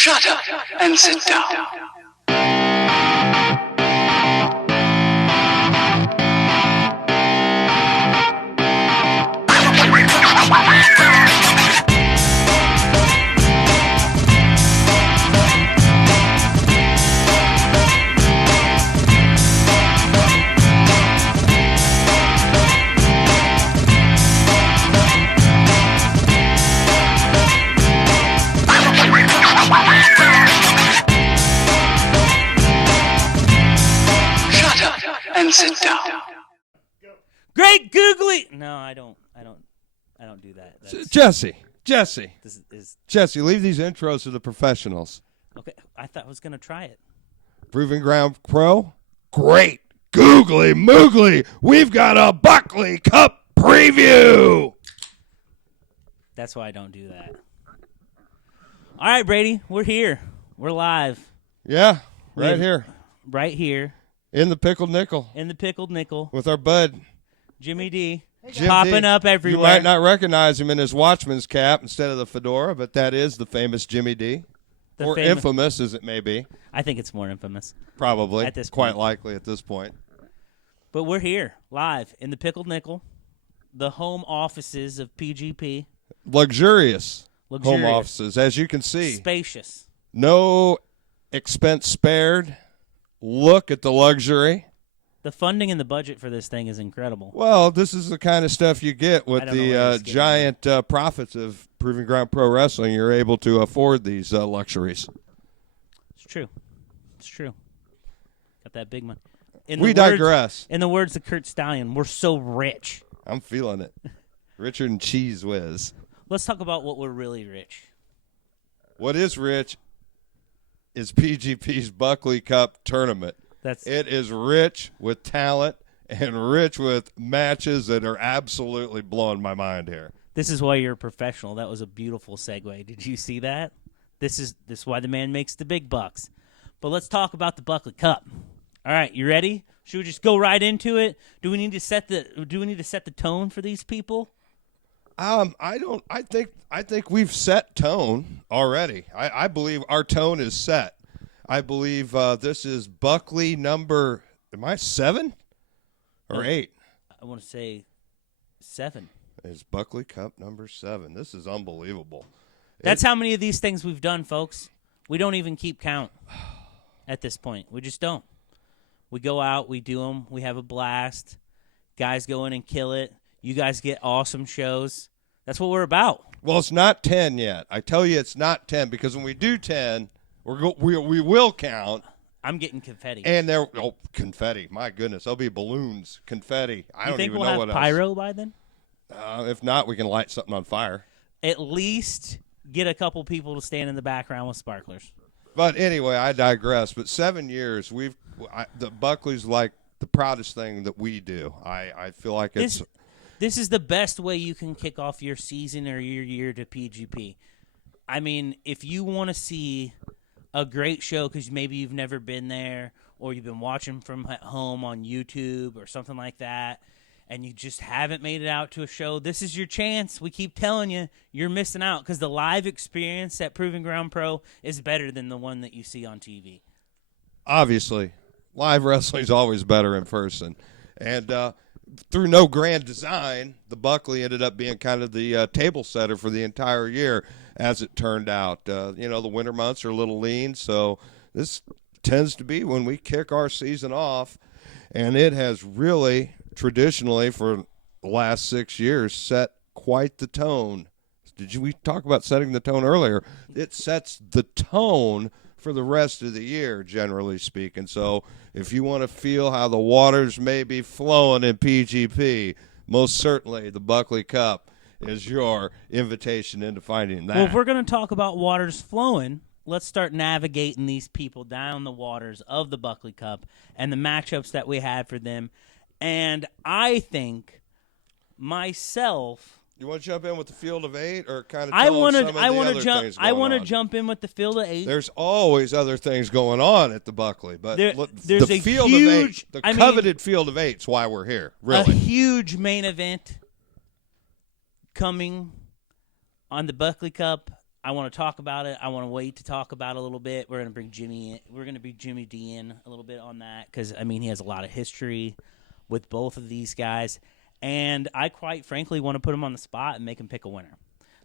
Shut up and sit down. And sit down. Great googly. No, I don't do that. Jesse. This is Jesse, leave these intros to the professionals. okay. I thought I was gonna try it. Proving Ground Pro? Great. Googly moogly. We've got a Buckley Cup preview. That's why I don't do that. All right, Brady, we're here. We're live. Yeah, right here. Right here. In the Pickled Nickel. In the Pickled Nickel. With our bud. Jimmy D. Jim popping D. up everywhere. You might not recognize him in his watchman's cap instead of the fedora, but that is the famous Jimmy D. Infamous as it may be. I think it's more infamous. Probably. At this Quite point. likely at this point. But we're here, live, in the Pickled Nickel, the home offices of PGP. Luxurious home offices, as you can see. Spacious. No expense spared. Look at the luxury. The funding and the budget for this thing is incredible. Well, this is the kind of stuff you get with the getting giant profits of Proving Ground Pro Wrestling. You're able to afford these luxuries. It's true. It's true. Got that big money. We digress. In the words of Kurt Stallion, we're so rich. I'm feeling it. Richer than Cheese Whiz. Let's talk about what we're really rich. What is rich is PGP's Buckley Cup tournament. It is rich with talent and rich with matches that are absolutely blowing my mind here. This is why you're a professional. That was a beautiful segue. Did you see that? This is why the man makes the big bucks. But let's talk about the Buckley Cup. All right, you ready? Should we just go right into it? Do we need to set the tone for these people? I think we've set tone already. I believe our tone is set. I believe this is Buckley number, am I 7 or 8? I want to say 7. It's Buckley Cup number 7. This is unbelievable. That's how many of these things we've done, folks. We don't even keep count at this point. We just don't. We go out, we do them, we have a blast. Guys go in and kill it. You guys get awesome shows. That's what we're about. Well, it's not 10 yet. I tell you it's not 10 because when we do 10, we will count. I'm getting confetti. And confetti. My goodness. There'll be balloons, confetti. I don't even know what else. You think we'll have pyro by then? If not, we can light something on fire. At least get a couple people to stand in the background with sparklers. But anyway, I digress. But 7 years, the Buckley's like the proudest thing that we do. I feel like it's... This is the best way you can kick off your season or your year to PGP. I mean, if you want to see a great show because maybe you've never been there or you've been watching from home on YouTube or something like that, and you just haven't made it out to a show, this is your chance. We keep telling you, you're missing out because the live experience at Proving Ground Pro is better than the one that you see on TV. Obviously. Live wrestling is always better in person. And through no grand design, the Buckley ended up being kind of the table setter for the entire year, as it turned out. The winter months are a little lean, so this tends to be when we kick our season off, and it has really, traditionally, for the last 6 years, set quite the tone. We talk about setting the tone earlier? It sets the tone for the rest of the year, generally speaking. So if you want to feel how the waters may be flowing in PGP, most certainly the Buckley Cup is your invitation into finding that. Well, if we're going to talk about waters flowing, let's start navigating these people down the waters of the Buckley Cup and the matchups that we had for them. And I think myself... You want to jump in with the field of 8 or kind of I want to jump in with the field of 8. There's always other things going on at the Buckley, but there's the a field huge, of 8, coveted field of 8 is why we're here, really. A huge main event coming on the Buckley Cup. I want to talk about it. I want to wait to talk about it a little bit. We're going to bring Jimmy in. We're going to bring Jimmy D in a little bit on that because, I mean, he has a lot of history with both of these guys. And I quite frankly want to put him on the spot and make him pick a winner.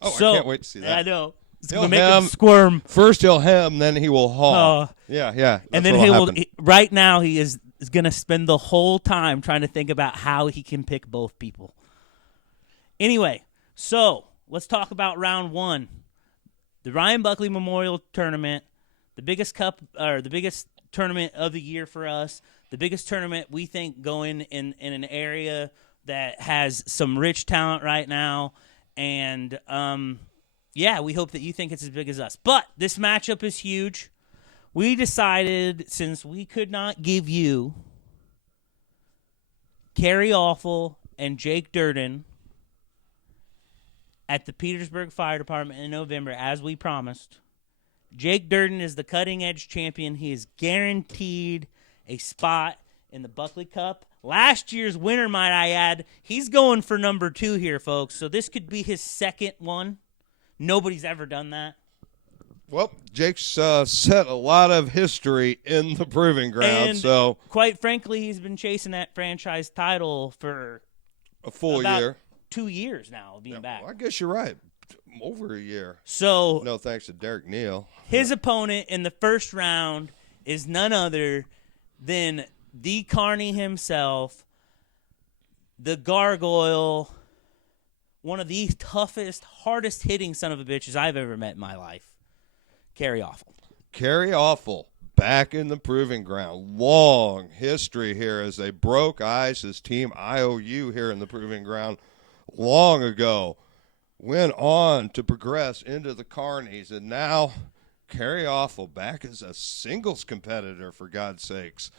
Oh, so, I can't wait to see that. I know. It's He'll going to make him squirm. First he'll hem, then he will haw. Yeah. And then right now he is going to spend the whole time trying to think about how he can pick both people. Anyway, so let's talk about round one. The Ryan Buckley Memorial Tournament, the biggest tournament of the year for us, the biggest tournament we think going in an area that has some rich talent right now. And, we hope that you think it's as big as us. But this matchup is huge. We decided, since we could not give you Kerry Awful and Jake Durden at the Petersburg Fire Department in November, as we promised. Jake Durden is the cutting-edge champion. He is guaranteed a spot in the Buckley Cup. Last year's winner, might I add, he's going for number 2 here, folks. So this could be his second one. Nobody's ever done that. Well, Jake's set a lot of history in the proving ground. And so, quite frankly, he's been chasing that franchise title for a full about year. 2 years now of being back. Well, I guess you're right. Over a year. So, no thanks to Derek Neal. His opponent in the first round is none other than the Carney himself, the Gargoyle, one of the toughest, hardest hitting son of a bitches I've ever met in my life, Kerry Awful. Kerry Awful, back in the proving ground. Long history here as they broke ice as Team IOU here in the proving ground long ago. Went on to progress into the Carnies, and now Kerry Awful back as a singles competitor, for God's sakes.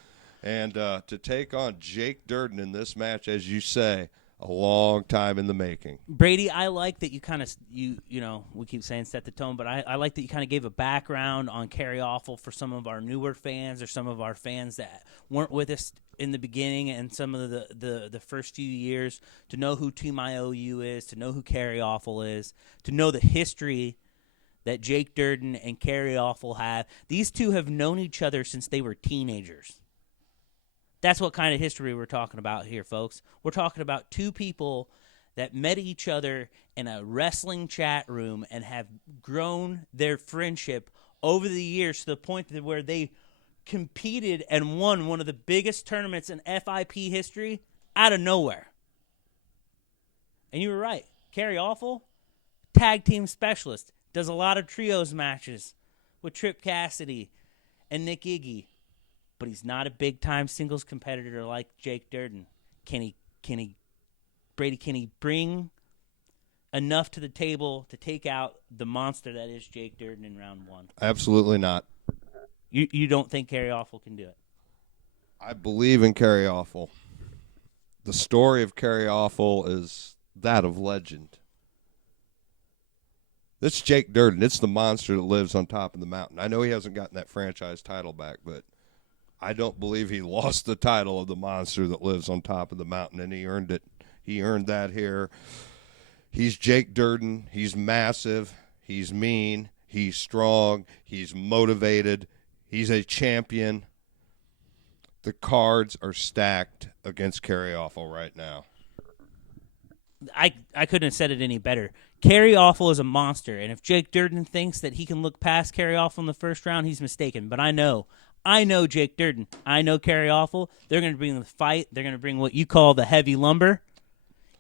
And to take on Jake Durden in this match, as you say, a long time in the making. Brady, I like that you kind of, you know, we keep saying set the tone, but I like that you kind of gave a background on Kerry Awful for some of our newer fans or some of our fans that weren't with us in the beginning and some of the first few years, to know who Team IOU is, to know who Kerry Awful is, to know the history that Jake Durden and Kerry Awful have. These two have known each other since they were teenagers. That's what kind of history we're talking about here, folks. We're talking about two people that met each other in a wrestling chat room and have grown their friendship over the years to the point that where they competed and won one of the biggest tournaments in FIP history out of nowhere. And you were right. Kerry Awful, tag team specialist, does a lot of trios matches with Trip Cassidy and Nick Iggy. But he's not a big-time singles competitor like Jake Durden. Can he bring enough to the table to take out the monster that is Jake Durden in round one? Absolutely not. You don't think Kerry Awful can do it? I believe in Kerry Awful. The story of Kerry Awful is that of legend. This is Jake Durden. It's the monster that lives on top of the mountain. I know he hasn't gotten that franchise title back, but I don't believe he lost the title of the monster that lives on top of the mountain, and he earned it. He earned that here. He's Jake Durden. He's massive. He's mean. He's strong. He's motivated. He's a champion. The cards are stacked against Kerry Awful right now. I couldn't have said it any better. Kerry Awful is a monster, and if Jake Durden thinks that he can look past Kerry Awful in the first round, he's mistaken. But I know Jake Durden. I know Kerry Awful. They're going to bring the fight. They're going to bring what you call the heavy lumber.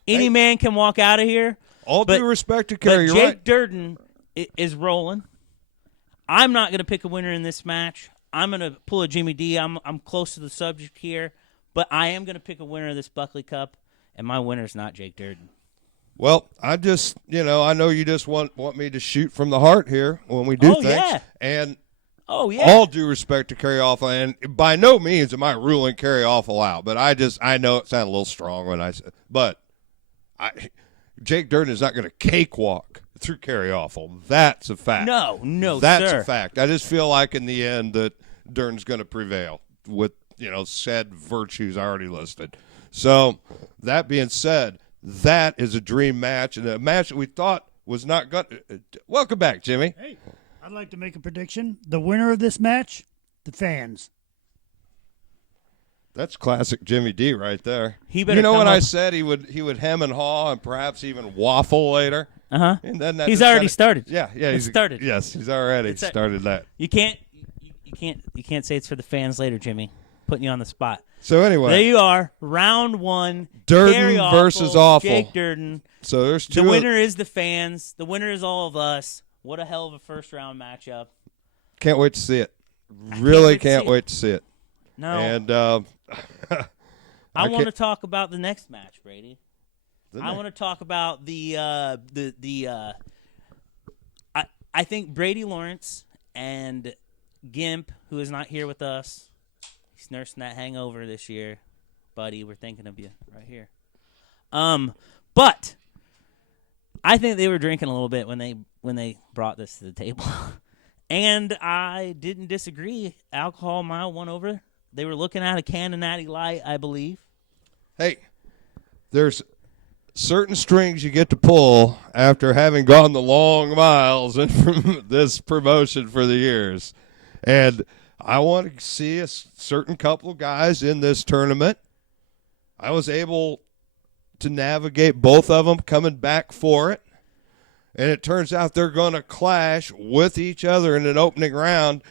Any man can walk out of here. All due respect to Kerry, but Jake Durden is rolling. I'm not going to pick a winner in this match. I'm going to pull a Jimmy D. I'm close to the subject here, but I am going to pick a winner of this Buckley Cup, and my winner is not Jake Durden. Well, I just, I know you just want me to shoot from the heart here when we do things. Yeah. And yeah. All due respect to Kerry Awful, and by no means am I ruling Kerry Awful out, but I know it sounded a little strong when I said, but Jake Durden is not going to cakewalk through Kerry Awful. That's a fact. No, That's sir. a fact. I just feel like in the end that Durden's going to prevail with, said virtues already listed. So, that being said, that is a dream match, and a match that we thought was not going. Welcome back, Jimmy. Hey, I'd like to make a prediction. The winner of this match, the fans. That's classic Jimmy D right there. He better you know come when up- I said he would hem and haw and perhaps even waffle later? Uh-huh. And then that He's just already kinda- started. Yeah, It's started. Yes, he's already started that. You can't say it's for the fans later, Jimmy. Putting you on the spot. So anyway, There you are, round one. Durden Gary versus Awful. Jake Durden. so there's two. The winner is the fans. The winner is all of us. What a hell of a first round matchup. Can't wait to see it. Really can't can't wait to see it. No, And I want to can't- talk about the next match, Brady. I want to talk about I think Brady Lawrence and Gimp, who is not here with us, he's nursing that hangover this year, buddy. We're thinking of you right here. But I think they were drinking a little bit when they brought this to the table, and I didn't disagree. Alcohol mile won over. They were looking at a can of Natty Light, I believe. Hey, there's certain strings you get to pull after having gone the long miles and from this promotion for the years. And I want to see a certain couple of guys in this tournament. I was able to navigate both of them coming back for it. And it turns out they're going to clash with each other in an opening round.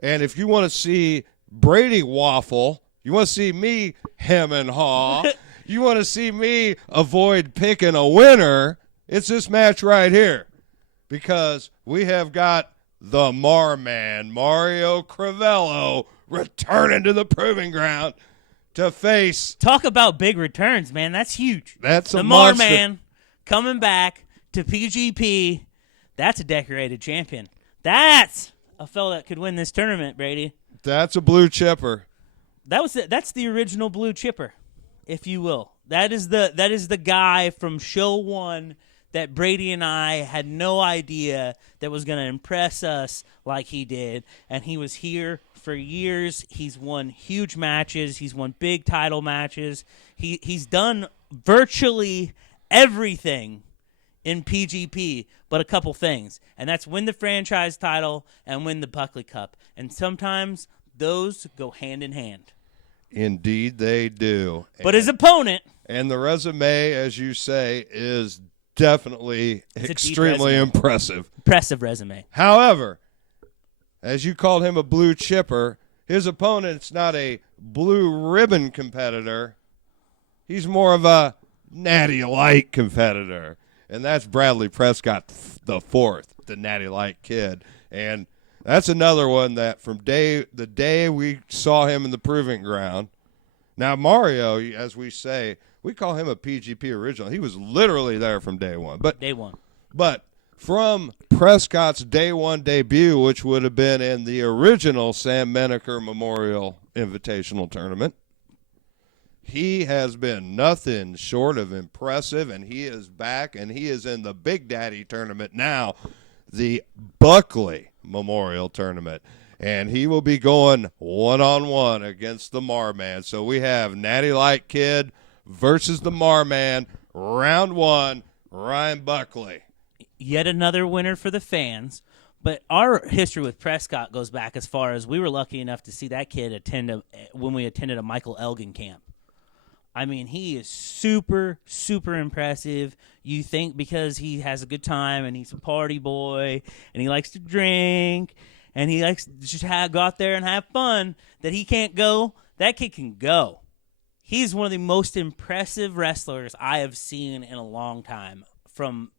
And if you want to see Brady waffle, you want to see me hem and haw, you want to see me avoid picking a winner, it's this match right here. Because we have got the Marman, Mario Crivello, returning to the proving ground to face. Talk about big returns, man. That's huge. That's a the monster. Marman coming back to PGP. That's a decorated champion. That's a fella that could win this tournament, Brady. That's a blue chipper. That's the original blue chipper, if you will. That is the guy from show one that Brady and I had no idea that was going to impress us like he did. And he was here for years. He's won huge matches. He's won big title matches. He's done virtually everything in PGP but a couple things. And that's win the franchise title and win the Buckley Cup. And sometimes those go hand in hand. Indeed they do. But his opponent... And the resume, as you say, is definitely It's a deep extremely resume. impressive. Impressive resume. However, as you called him a blue chipper, his opponent's not a blue ribbon competitor. He's more of a Natty Light competitor. And that's Bradley Prescott the fourth, the Natty Light kid. And that's another one that from the day we saw him in the proving ground. Now, Mario, as we say, we call him a PGP original. He was literally there from day one. Day one. But from Prescott's day one debut, which would have been in the original Sam Menaker Memorial Invitational Tournament, he has been nothing short of impressive, and he is back, and he is in the Big Daddy Tournament now, the Buckley Memorial Tournament. And he will be going one-on-one against the Marman. So we have Natty Light Kid versus the Marman, round one, Ryan Buckley. Yet another winner for the fans. But our history with Prescott goes back as far as we were lucky enough to see that kid when we attended a Michael Elgin camp. I mean, he is super, super impressive. You think because he has a good time and he's a party boy and he likes to drink and he likes to just go out there and have fun that he can't go. That kid can go. He's one of the most impressive wrestlers I have seen in a long time. From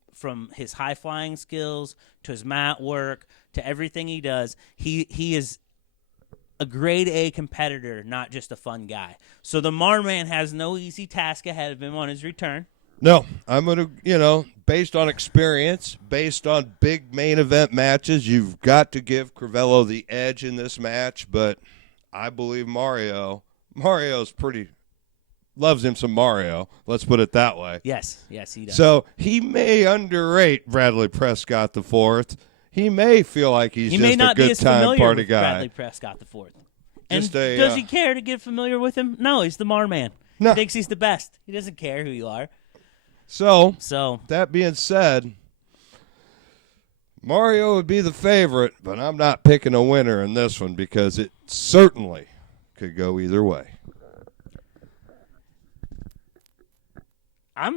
his high-flying skills to his mat work to everything he does, he is a grade A competitor, not just a fun guy. So the Marman has no easy task ahead of him on his return. No, I'm going to, based on experience, based on big main event matches, you've got to give Crivello the edge in this match, but I believe Mario's loves him some Mario, let's put it that way. Yes, he does. So he may underrate Bradley Prescott the fourth. He may feel like he's he just may not a good be as time familiar party with guy. Bradley Prescott the fourth. And Just a, does he care to get familiar with him? No, he's the Marman. No. He thinks he's the best. He doesn't care who you are. So So that being said, Mario would be the favorite, but I'm not picking a winner in this one because it certainly could go either way. I'm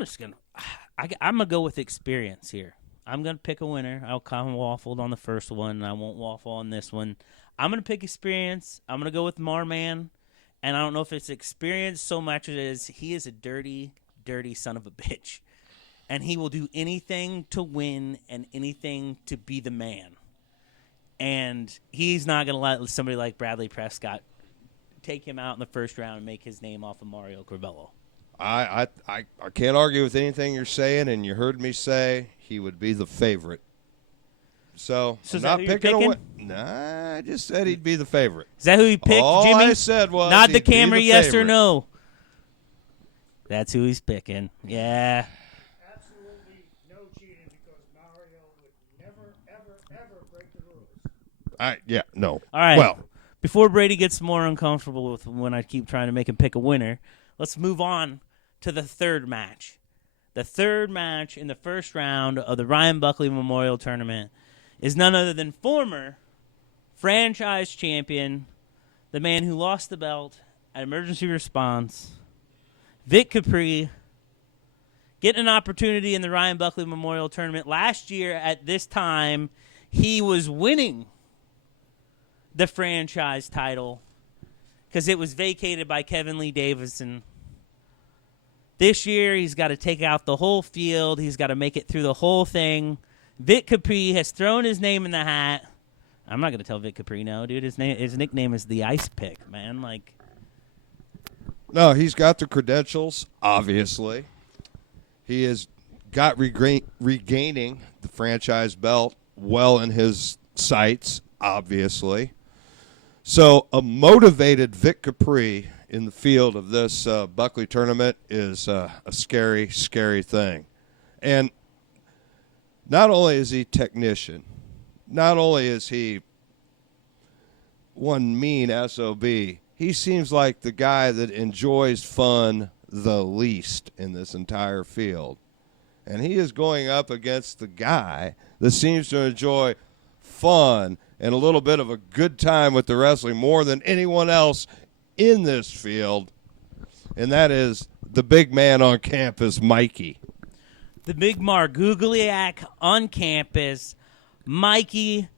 gonna go with experience here. I'm gonna pick a winner. I'll kind of waffled on the first one. I won't waffle on this one. I'm gonna pick experience. I'm gonna go with Marman, and I don't know if it's experience so much as he is a dirty, dirty son of a bitch, and he will do anything to win and anything to be the man. And he's not gonna let somebody like Bradley Prescott take him out in the first round and make his name off of Mario Crivello. I can't argue with anything you're saying, and you heard me say he would be the favorite. So I'm not picking a winner. Nah, I just said he'd be the favorite. Is that who he picked, All Jimmy? I said was nod the he'd be camera, the yes favorite. or no. That's who he's picking. Yeah. Absolutely no cheating because Mario would never, ever, ever break the rules. No. All right. Well, before Brady gets more uncomfortable with when I keep trying to make him pick a winner, let's move on to the third match. The third match in the first round of the Ryan Buckley Memorial Tournament is none other than former franchise champion, the man who lost the belt at emergency response, Vic Capri, getting an opportunity in the Ryan Buckley Memorial Tournament. Last year at this time, he was winning the franchise title because it was vacated by Kevin Lee Davison. This year, he's got to take out the whole field. He's got to make it through the whole thing. Vic Capri has thrown his name in the hat. I'm not going to tell Vic Capri no, dude. His nickname is the Ice Pick, man. no, he's got the credentials, obviously. He has got regaining the franchise belt well in his sights, obviously. So a motivated Vic Capri in the field of this Buckley tournament is a scary, scary thing. And not only is he technician, not only is he one mean SOB, he seems like the guy that enjoys fun the least in this entire field. And he is going up against the guy that seems to enjoy fun and a little bit of a good time with the wrestling more than anyone else in this field, and that is the big man on campus, Mikey. The big Margugliac on campus, Mikey,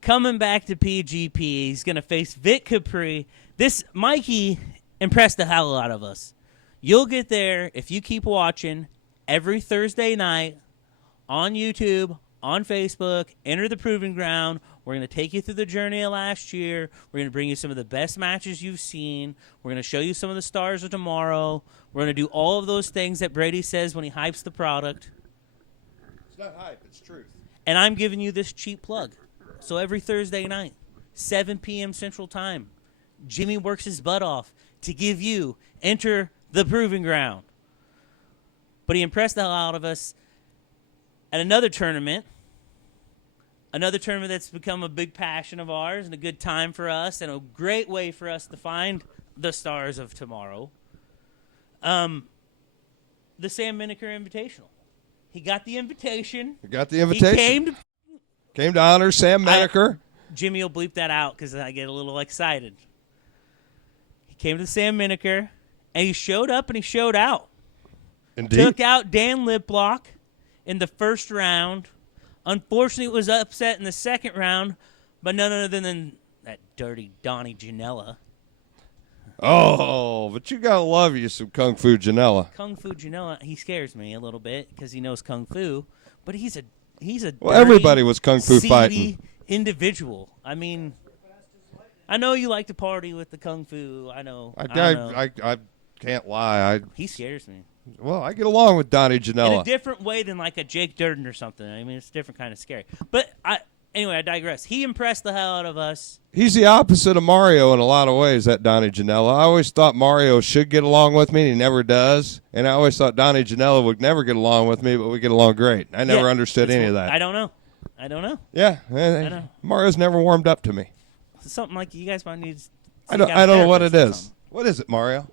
coming back to PGP. He's going to face Vic Capri. This Mikey impressed the hell out of us. You'll get there if you keep watching every Thursday night on YouTube, on Facebook. Enter the Proving Ground. We're going to take you through the journey of last year. We're going to bring you some of the best matches you've seen. We're going to show you some of the stars of tomorrow. We're going to do all of those things that Brady says when he hypes the product. It's not hype, it's truth. And I'm giving you this cheap plug. So every Thursday night, 7 p.m. Central Time, Jimmy works his butt off to give you Enter the Proving Ground. But he impressed the hell out of us at another tournament that's become a big passion of ours and a good time for us and a great way for us to find the stars of tomorrow. The Sam Miniker Invitational. He got the invitation. He came to honor Sam Miniker. Jimmy will bleep that out because I get a little excited. He came to the Sam Miniker, and he showed up and he showed out. Indeed. Took out Dan Liplock in the first round. Unfortunately, it was upset in the second round, but none other than that dirty Donnie Janela. Oh, but you got to love you some Kung Fu Janela. Kung Fu Janela, he scares me a little bit because he knows Kung Fu, but he's a well, everybody was Kung Fu seedy fighting. Individual. I mean, I know you like to party with the Kung Fu. I know. I can't lie. He scares me. Well, I get along with Donnie In a Janela. different way than like a Jake Durden or something. I mean, it's a different kind of scary. But anyway, I digress. He impressed the hell out of us. He's the opposite of Mario in a lot of ways, that Donnie Janela. I always thought Mario should get along with me, and he never does. And I always thought Donnie Janela would never get along with me, but we get along great. I never understood any of that. I don't know. Yeah, know. Mario's never warmed up to me. Something like you guys might need to I don't know what it is. What is it, Mario?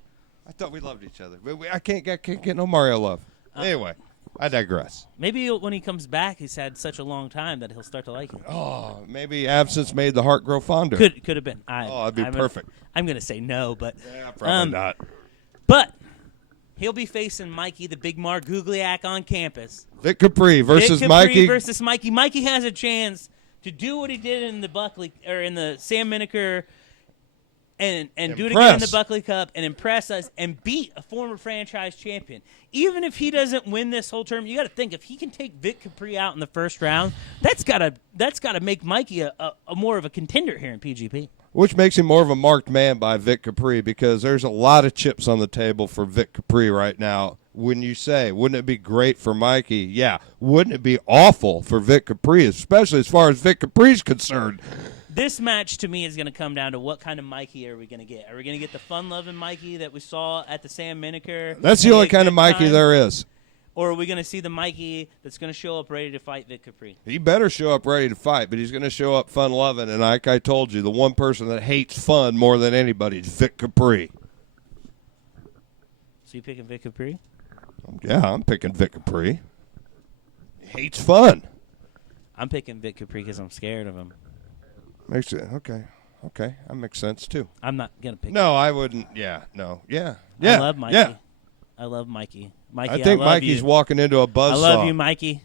I thought we loved each other, but I can't get no Mario love. Anyway, I digress. Maybe when he comes back, he's had such a long time that he'll start to like it. Oh, maybe absence made the heart grow fonder. Could have been. That'd be perfect. I'm gonna say no, but Yeah, probably not. But he'll be facing Mikey, the big Mark Gugliak on campus. Vic Capri versus Vic Capri Mikey. versus Mikey. Mikey has a chance to do what he did in the Buckley or in the Sam Miniker and do it again in the Buckley Cup and impress us and beat a former franchise champion. Even if he doesn't win this whole term, you got to think if he can take Vic Capri out in the first round, that's gotta make Mikey a more of a contender here in PGP. Which makes him more of a marked man by Vic Capri, because there's a lot of chips on the table for Vic Capri right now. When you say, wouldn't it be great for Mikey? Yeah. Wouldn't it be awful for Vic Capri, especially as far as Vic Capri's concerned? This match, to me, is going to come down to what kind of Mikey are we going to get. Are we going to get the fun-loving Mikey that we saw at the Sam Miniker? That's the only kind of Mikey there is. Or are we going to see the Mikey that's going to show up ready to fight Vic Capri? He better show up ready to fight, but he's going to show up fun-loving. And like I told you, the one person that hates fun more than anybody is Vic Capri. So you picking Vic Capri? Yeah, I'm picking Vic Capri. He hates fun. I'm picking Vic Capri because I'm scared of him. Makes it okay. That makes sense too. I'm not gonna pick. No, I wouldn't. Yeah, no, yeah. I love Mikey. Yeah. I love Mikey. Mikey, I think love Mikey's you. walking into a buzzsaw. I love you, Mikey.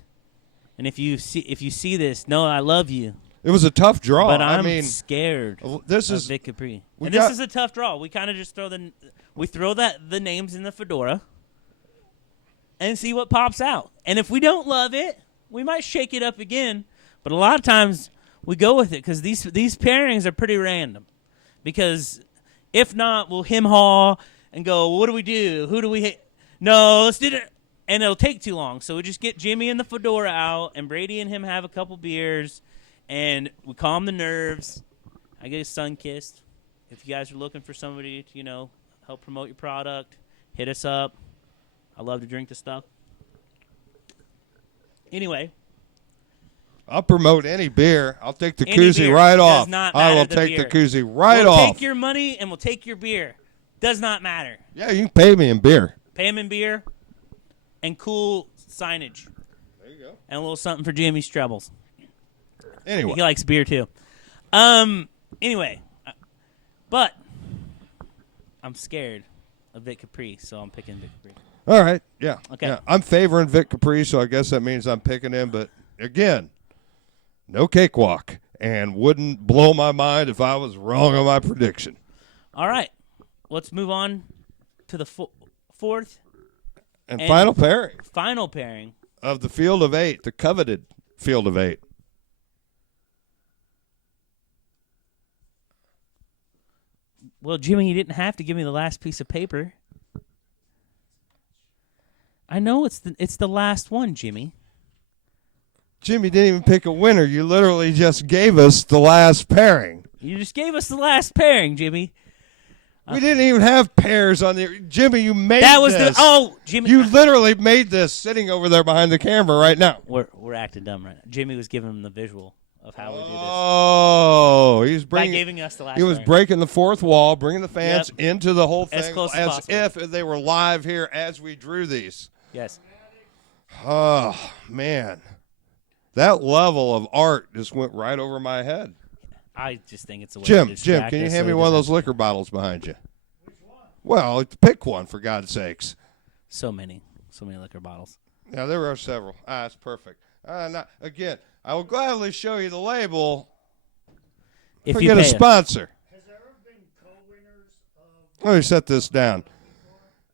And if you see this, no, I love you. It was a tough draw. But I'm I mean, scared. This of is Vic Capri. we And got- this is a tough draw. We kind of just throw the names in the fedora and see what pops out. And if we don't love it, we might shake it up again. But a lot of times we go with it because these pairings are pretty random. Because if not, we'll hem-haw and go, well, what do we do? Who do we hit? No, let's do it. And it'll take too long. So we just get Jimmy and the fedora out, and Brady and him have a couple beers, and we calm the nerves. I get sun-kissed. If you guys are looking for somebody to, help promote your product, hit us up. I love to drink the stuff. Anyway. I'll promote any beer. I'll take the Any koozie beer. right Does off. not I will matter the take the beer. koozie right We'll off. take your money and we'll take your beer. Does not matter. Yeah, you can pay me in beer. Pay him in beer and cool signage. There you go. And a little something for Jimmy's Trebles. Anyway. He likes beer too. Anyway. But I'm scared of Vic Capri, so I'm picking Vic Capri. All right. Yeah. Okay. Yeah. I'm favoring Vic Capri, so I guess that means I'm picking him. But, again, no cakewalk. And wouldn't blow my mind if I was wrong on my prediction. All right. Let's move on to the fourth And final pairing final pairing. of the field of 8, the coveted field of 8. Well, Jimmy, you didn't have to give me the last piece of paper. I know it's the last one, Jimmy. Jimmy didn't even pick a winner. You literally just gave us the last pairing. You just gave us the last pairing, Jimmy. We didn't even have pairs on the. Jimmy, you made That was this. Jimmy. You literally made this sitting over there behind the camera right now. We're acting dumb right now. Jimmy was giving him the visual of how we do this Oh, he's by bringing. giving us the last. He was pairing. breaking the fourth wall, bringing the fans into the whole thing As close as possible. if they were live here as we drew these. Yes. Oh, man. That level of art just went right over my head. I just think it's a way Jim, to distract can you us hand so me he one of doesn't- those liquor bottles behind you? Well, pick one, for God's sakes. So many liquor bottles. Yeah, there are several. That's perfect. Again, I will gladly show you the label. If We you get a pay us. sponsor. Has there ever been co-winners of Let me set this down.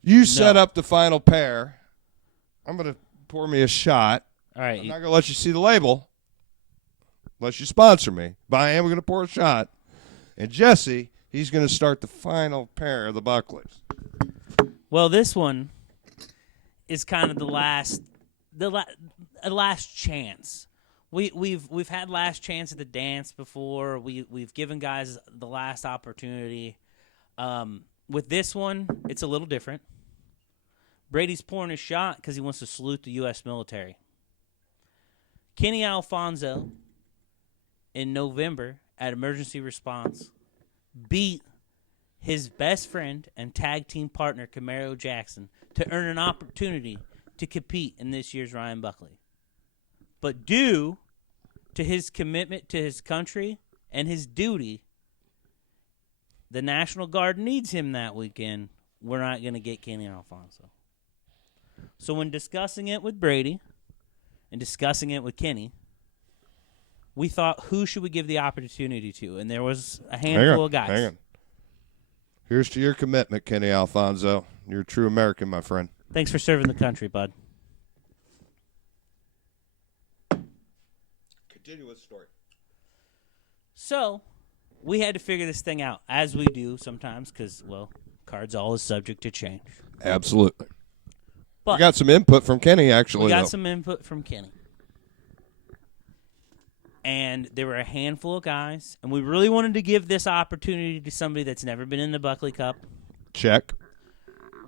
You set up the final pair. I'm going to pour me a shot. All right. I'm not going to let you see the label unless you sponsor me. But I am going to pour a shot. And Jesse, he's going to start the final pair of the Buckleys. Well, this one is kind of the last chance. We've had last chance at the dance before. We've given guys the last opportunity. With this one, it's a little different. Brady's pouring his shot because he wants to salute the U.S. military. Kenny Alfonso, in November at Emergency Response, beat his best friend and tag team partner, Camaro Jackson, to earn an opportunity to compete in this year's Ryan Buckley. But due to his commitment to his country and his duty, the National Guard needs him that weekend. We're not going to get Kenny Alfonso. So when discussing it with Brady and discussing it with Kenny, we thought, who should we give the opportunity to? And there was a handful of guys. Hang on. Here's to your commitment, Kenny Alfonso. You're a true American, my friend. Thanks for serving the country, bud. Continue with the story. So we had to figure this thing out, as we do sometimes, because, well, cards always subject to change. Absolutely. But we got some input from Kenny, actually. We got some input from Kenny. And there were a handful of guys, and we really wanted to give this opportunity to somebody that's never been in the Buckley Cup. Check.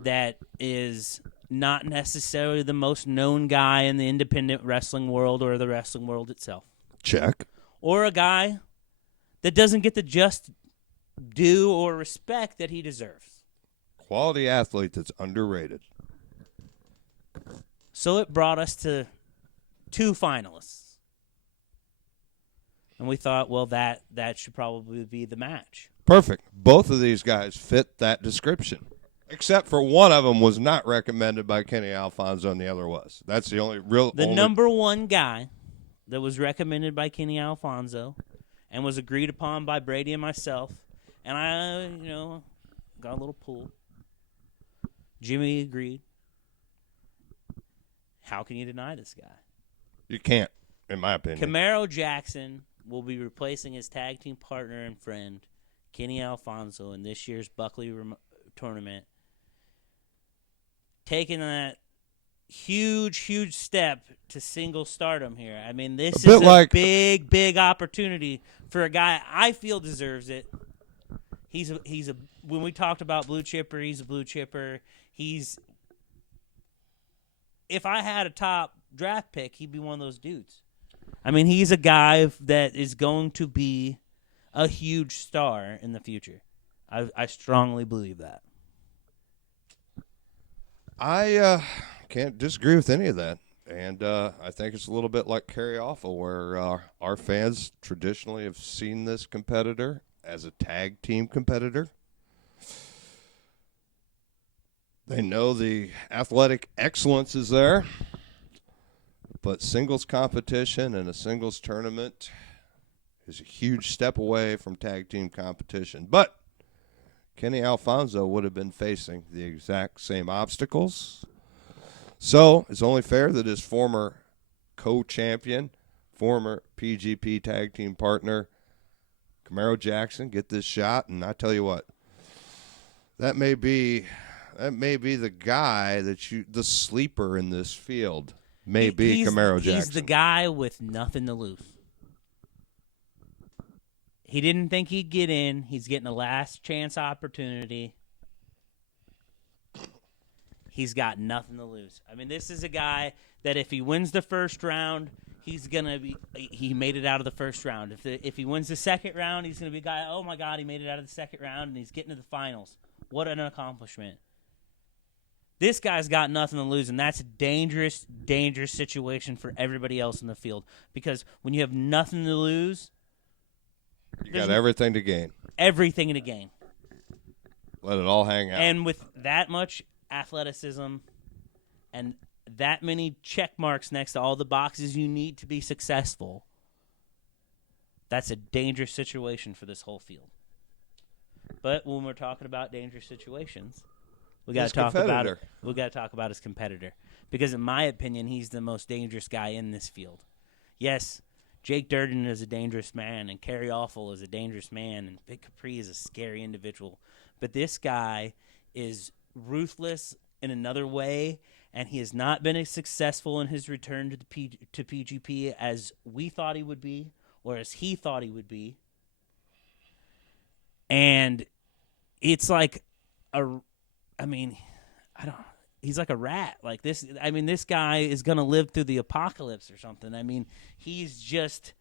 That is not necessarily the most known guy in the independent wrestling world or the wrestling world itself. Check. Or a guy that doesn't get the just due or respect that he deserves. Quality athlete that's underrated. So it brought us to 2 finalists. And we thought, well, that should probably be the match. Perfect. Both of these guys fit that description. Except for one of them was not recommended by Kenny Alfonso and the other was. That's the only real... number one guy that was recommended by Kenny Alfonso and was agreed upon by Brady and myself, and I, got a little pull. Jimmy agreed. How can you deny this guy? You can't, in my opinion. Camaro Jackson will be replacing his tag team partner and friend, Kenny Alfonso, in this year's Buckley Tournament, taking that huge step to single stardom here. I mean, this is a big opportunity for a guy I feel deserves it. He's a when we talked about blue chipper, he's a blue chipper. If I had a top draft pick, he'd be one of those dudes. I mean, he's a guy that is going to be a huge star in the future. I strongly believe that. I can't disagree with any of that. And I think it's a little bit like Carry Awful, where our fans traditionally have seen this competitor as a tag team competitor. They know the athletic excellence is there, but singles competition and a singles tournament is a huge step away from tag team competition. But Kenny Alfonso would have been facing the exact same obstacles. So it's only fair that his former co-champion, former PGP tag team partner, Camaro Jackson, get this shot. And I tell you what, that may be the guy the sleeper in this field. May be Camaro Jackson. He's the guy with nothing to lose. He didn't think he'd get in. He's getting a last chance opportunity. He's got nothing to lose. I mean, this is a guy that if he wins the first round, he made it out of the first round. If he wins the second round, he's going to be a guy, oh my God, he made it out of the second round and he's getting to the finals. What an accomplishment. This guy's got nothing to lose, and that's a dangerous situation for everybody else in the field. Because when you have nothing to lose, you got everything to gain. Everything to gain. Let it all hang out. And with that much athleticism and that many check marks next to all the boxes you need to be successful, that's a dangerous situation for this whole field. But when we're talking about dangerous situations, we got to talk about it. We got to talk about his competitor, because in my opinion, he's the most dangerous guy in this field. Yes, Jake Durden is a dangerous man, and Carrie Awful is a dangerous man, and Big Capri is a scary individual. But this guy is ruthless in another way, and he has not been as successful in his return to PGP as we thought he would be, or as he thought he would be. And it's like he's like a rat. Like this, this guy is going to live through the apocalypse or something. I mean, he's just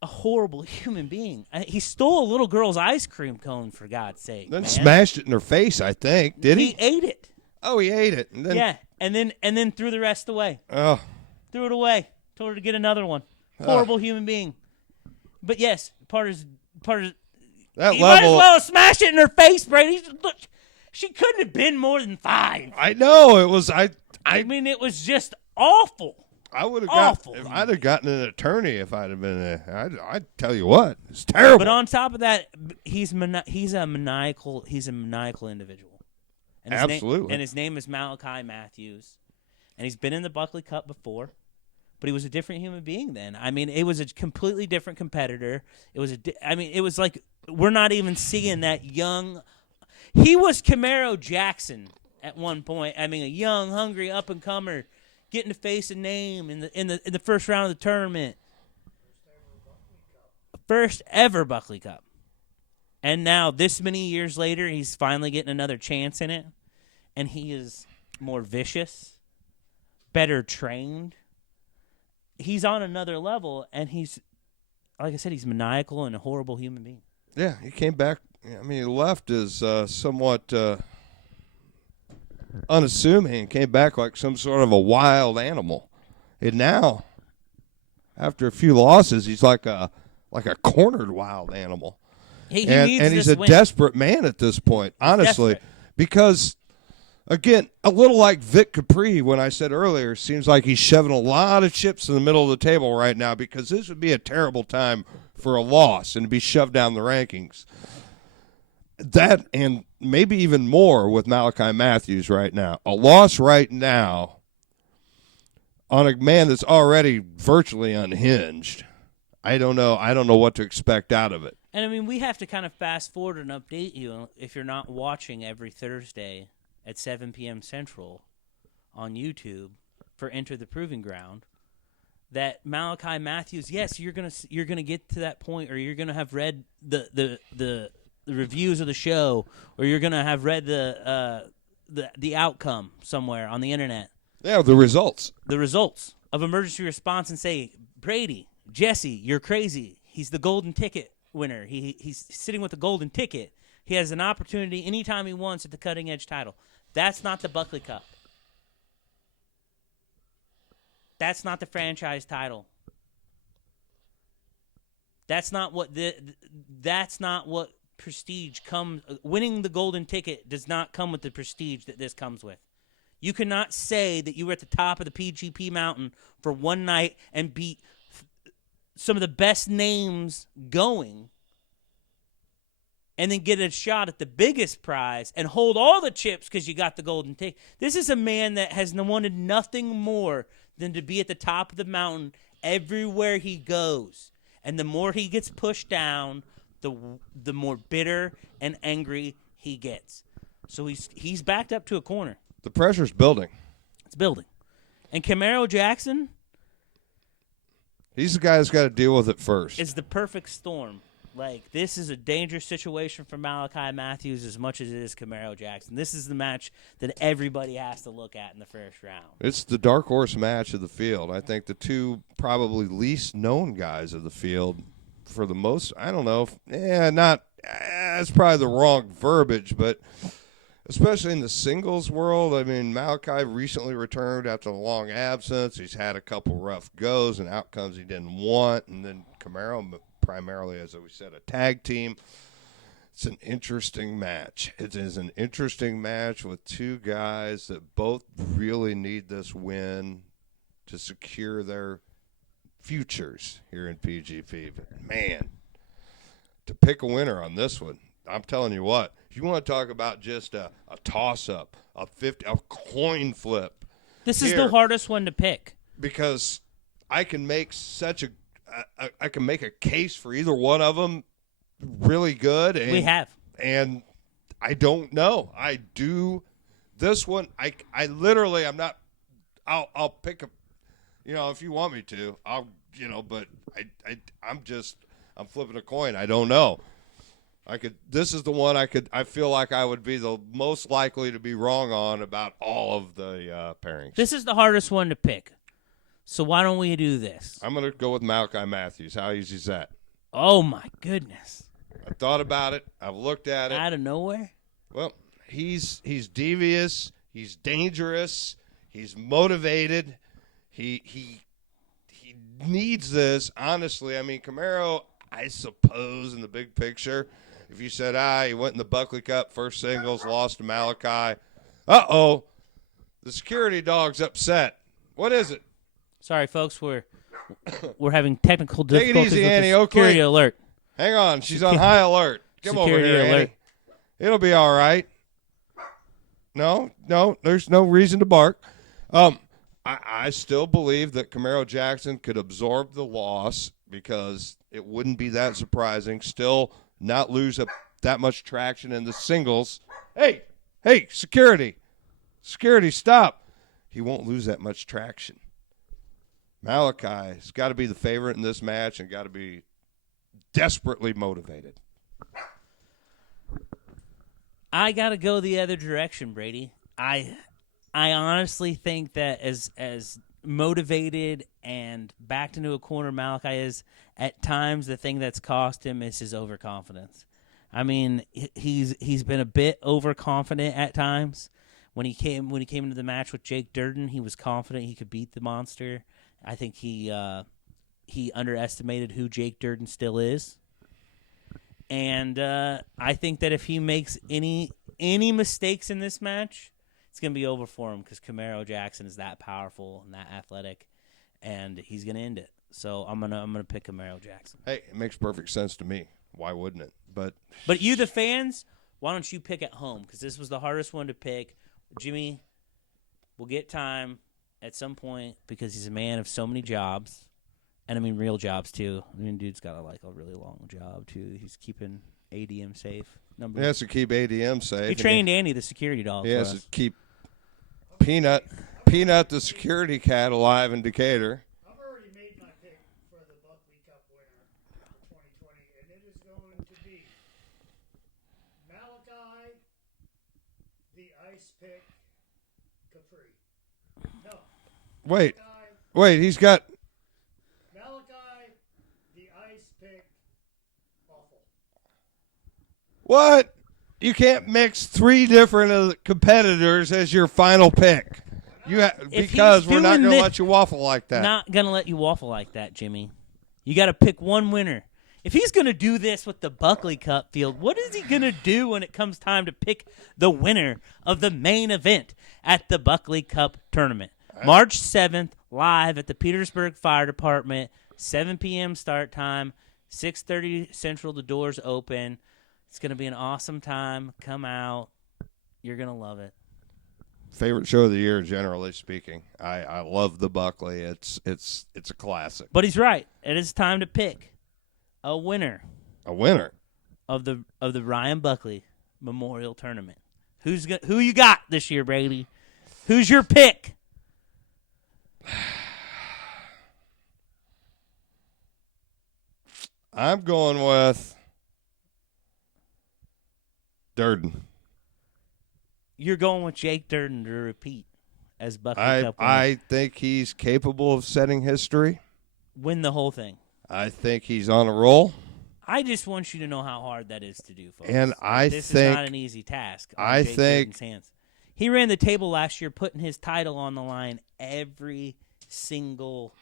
a horrible human being. He stole a little girl's ice cream cone, for God's sake. Then smashed it in her face, I think. Did he? He ate it. Oh, he ate it. And then and then threw the rest away. Oh, Threw it away. Told her to get another one. Horrible human being. But yes, part of that you might as level. well smash it in her face, Brady. Look, she couldn't have been more than 5. I know it was. I mean, it was just awful. I would have Awful. if I'd have gotten an attorney if I'd have been there. I'd tell you what, it's terrible. But on top of that, he's a maniacal individual. And his Absolutely. and his name is Malachi Matthews, and he's been in the Buckley Cup before, but he was a different human being then. I mean, it was a completely different competitor. It was it was like we're not even seeing that young. He was Camaro Jackson at one point. I mean, a young, hungry up and comer. Getting to face a name in the first round of the tournament. First ever Buckley Cup. And now, this many years later, he's finally getting another chance in it. And he is more vicious, better trained. He's on another level, and he's, like I said, he's maniacal and a horrible human being. Yeah, he came back. I mean, he left as somewhat unassuming and came back like some sort of a wild animal. And now, after a few losses, he's like a cornered wild animal. He needs and he's this a win. desperate man at this point, honestly, because again, a little like Vic Capri when I said earlier, seems like he's shoving a lot of chips in the middle of the table right now because this would be a terrible time for a loss and to be shoved down the rankings. That and maybe even more with Malachi Matthews right now. A loss right now on a man that's already virtually unhinged. I don't know what to expect out of it. And, I mean, we have to kind of fast forward and update you if you're not watching every Thursday at 7 p.m. Central on YouTube for Enter the Proving Ground that Malachi Matthews, yes, you're gonna get to that point, or you're gonna have read the reviews of the show, or you're gonna have read the outcome somewhere on the internet. Yeah, the results. The results of emergency response and say, Brady, Jesse, you're crazy. He's the golden ticket winner. He's sitting with the golden ticket. He has an opportunity anytime he wants at the cutting edge title. That's not the Buckley Cup. That's not the franchise title. That's not what prestige comes. Winning the golden ticket does not come with the prestige that this comes with. You cannot say that you were at the top of the PGP mountain for one night and beat some of the best names going and then get a shot at the biggest prize and hold all the chips because you got the golden ticket. This is a man that has wanted nothing more than to be at the top of the mountain everywhere he goes. And the more he gets pushed down, the more bitter and angry he gets. So he's backed up to a corner. The pressure's building. It's building. And Camaro Jackson, he's the guy that's got to deal with it first. is the perfect storm. Like, this is a dangerous situation for Malachi Matthews as much as it is Camaro Jackson. This is the match that everybody has to look at in the first round. It's the dark horse match of the field. I think the two probably least known guys of the field for the most, I don't know. That's probably the wrong verbiage, but especially in the singles world, I mean, Malachi recently returned after a long absence. He's had a couple rough goes and outcomes he didn't want, and then Camaro primarily, as we said, a tag team. It's an interesting match. It is an interesting match with two guys that both really need this win to secure their futures here in PGP. But man, to pick a winner on this one, I'm telling you what, if you want to talk about just a toss-up, a coin flip. This is the hardest one to pick. Because I can make I can make a case for either one of them really good. And, we have. And I don't know. I do. This one, I literally, I'm not, I'll pick a, if you want me to, but I'm flipping a coin. I don't know. This is the one I feel like I would be the most likely to be wrong on about all of the pairings. This is the hardest one to pick. So why don't we do this? I'm going to go with Malachi Matthews. How easy is that? Oh, my goodness. I thought about it. I've looked at it. Out of nowhere? Well, he's devious. He's dangerous. He's motivated. He needs this. Honestly, I mean, Camaro, I suppose in the big picture, if you said, he went in the Buckley Cup, first singles, lost to Malachi. Uh-oh, the security dog's upset. What is it? Sorry, folks, we're having technical Take it difficulties easy, with Annie, the security Oakley. alert. Hang on, she's on high alert. Come over Security here, alert. Annie. It'll be all right. No, there's no reason to bark. I still believe that Camaro Jackson could absorb the loss because it wouldn't be that surprising. Still not lose that much traction in the singles. Hey, security, stop. He won't lose that much traction. Malachi has got to be the favorite in this match and got to be desperately motivated. I got to go the other direction, Brady. I honestly think that as motivated and backed into a corner Malachi is, at times the thing that's cost him is his overconfidence. I mean, he's been a bit overconfident at times. When he came into the match with Jake Durden, he was confident he could beat the monster. I think he underestimated who Jake Durden still is. And I think that if he makes any mistakes in this match, it's going to be over for him because Camaro Jackson is that powerful and that athletic, and he's going to end it. So I'm gonna pick Camaro Jackson. Hey, it makes perfect sense to me. Why wouldn't it? But you, the fans, why don't you pick at home? Because this was the hardest one to pick. Jimmy will get time at some point because he's a man of so many jobs. And I mean real jobs too. I mean, dude's got a really long job too. He's keeping ADM safe. He has to keep ADM safe. He trained Andy, the security dog. He has to keep Peanut, the security cat, alive in Decatur. I've already made my pick for the Buckley Cup winner for 2020, and it is going to be Malachi, the Ice Pick, Capri. No. Wait, he's got. Malachi, the Ice Pick, Awful. What? You can't mix three different competitors as your final pick. Because we're not going to let you waffle like that. Not going to let you waffle like that, Jimmy. You got to pick one winner. If he's going to do this with the Buckley Cup field, what is he going to do when it comes time to pick the winner of the main event at the Buckley Cup tournament? March 7th, live at the Petersburg Fire Department, 7 p.m. start time, 6:30 Central, the doors open. It's going to be an awesome time. Come out. You're going to love it. Favorite show of the year, generally speaking. I love the Buckley. It's a classic. But he's right. It is time to pick a winner. A winner of the Ryan Buckley Memorial Tournament. Who you got this year, Brady? Who's your pick? I'm going with Durden. You're going with Jake Durden to repeat as Buckley Cup winner. I think he's capable of setting history. Win the whole thing. I think he's on a roll. I just want you to know how hard that is to do, folks. And this is not an easy task on Jake Durden's hands. He ran the table last year, putting his title on the line every single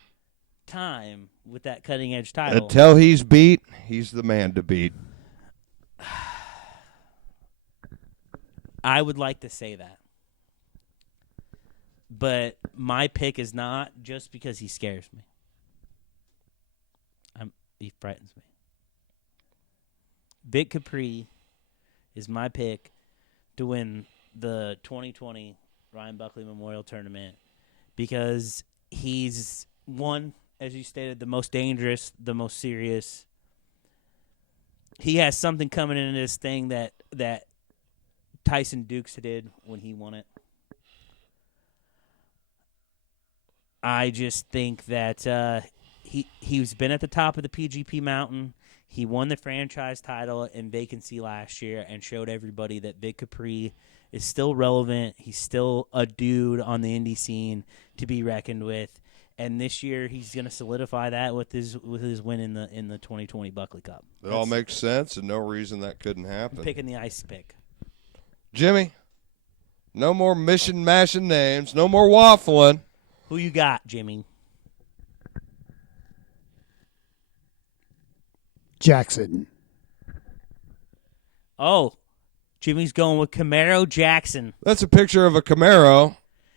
time with that cutting-edge title. Until he's beat, he's the man to beat. I would like to say that. But my pick is not just because he scares me. He frightens me. Vic Capri is my pick to win the 2020 Ryan Buckley Memorial Tournament because he's, one, as you stated, the most dangerous, the most serious. He has something coming into this thing that Tyson Dukes did when he won it. I just think that he's been at the top of the PGP mountain. He won the franchise title in vacancy last year and showed everybody that Vic Capri is still relevant. He's still a dude on the indie scene to be reckoned with. And this year he's going to solidify that with his win in the 2020 Buckley Cup. It all makes sense, and no reason that couldn't happen. I'm picking the ice pick. Jimmy, No more mashing names. No more waffling. Who you got, Jimmy? Jackson. Oh, Jimmy's going with Camaro Jackson. That's a picture of a Camaro.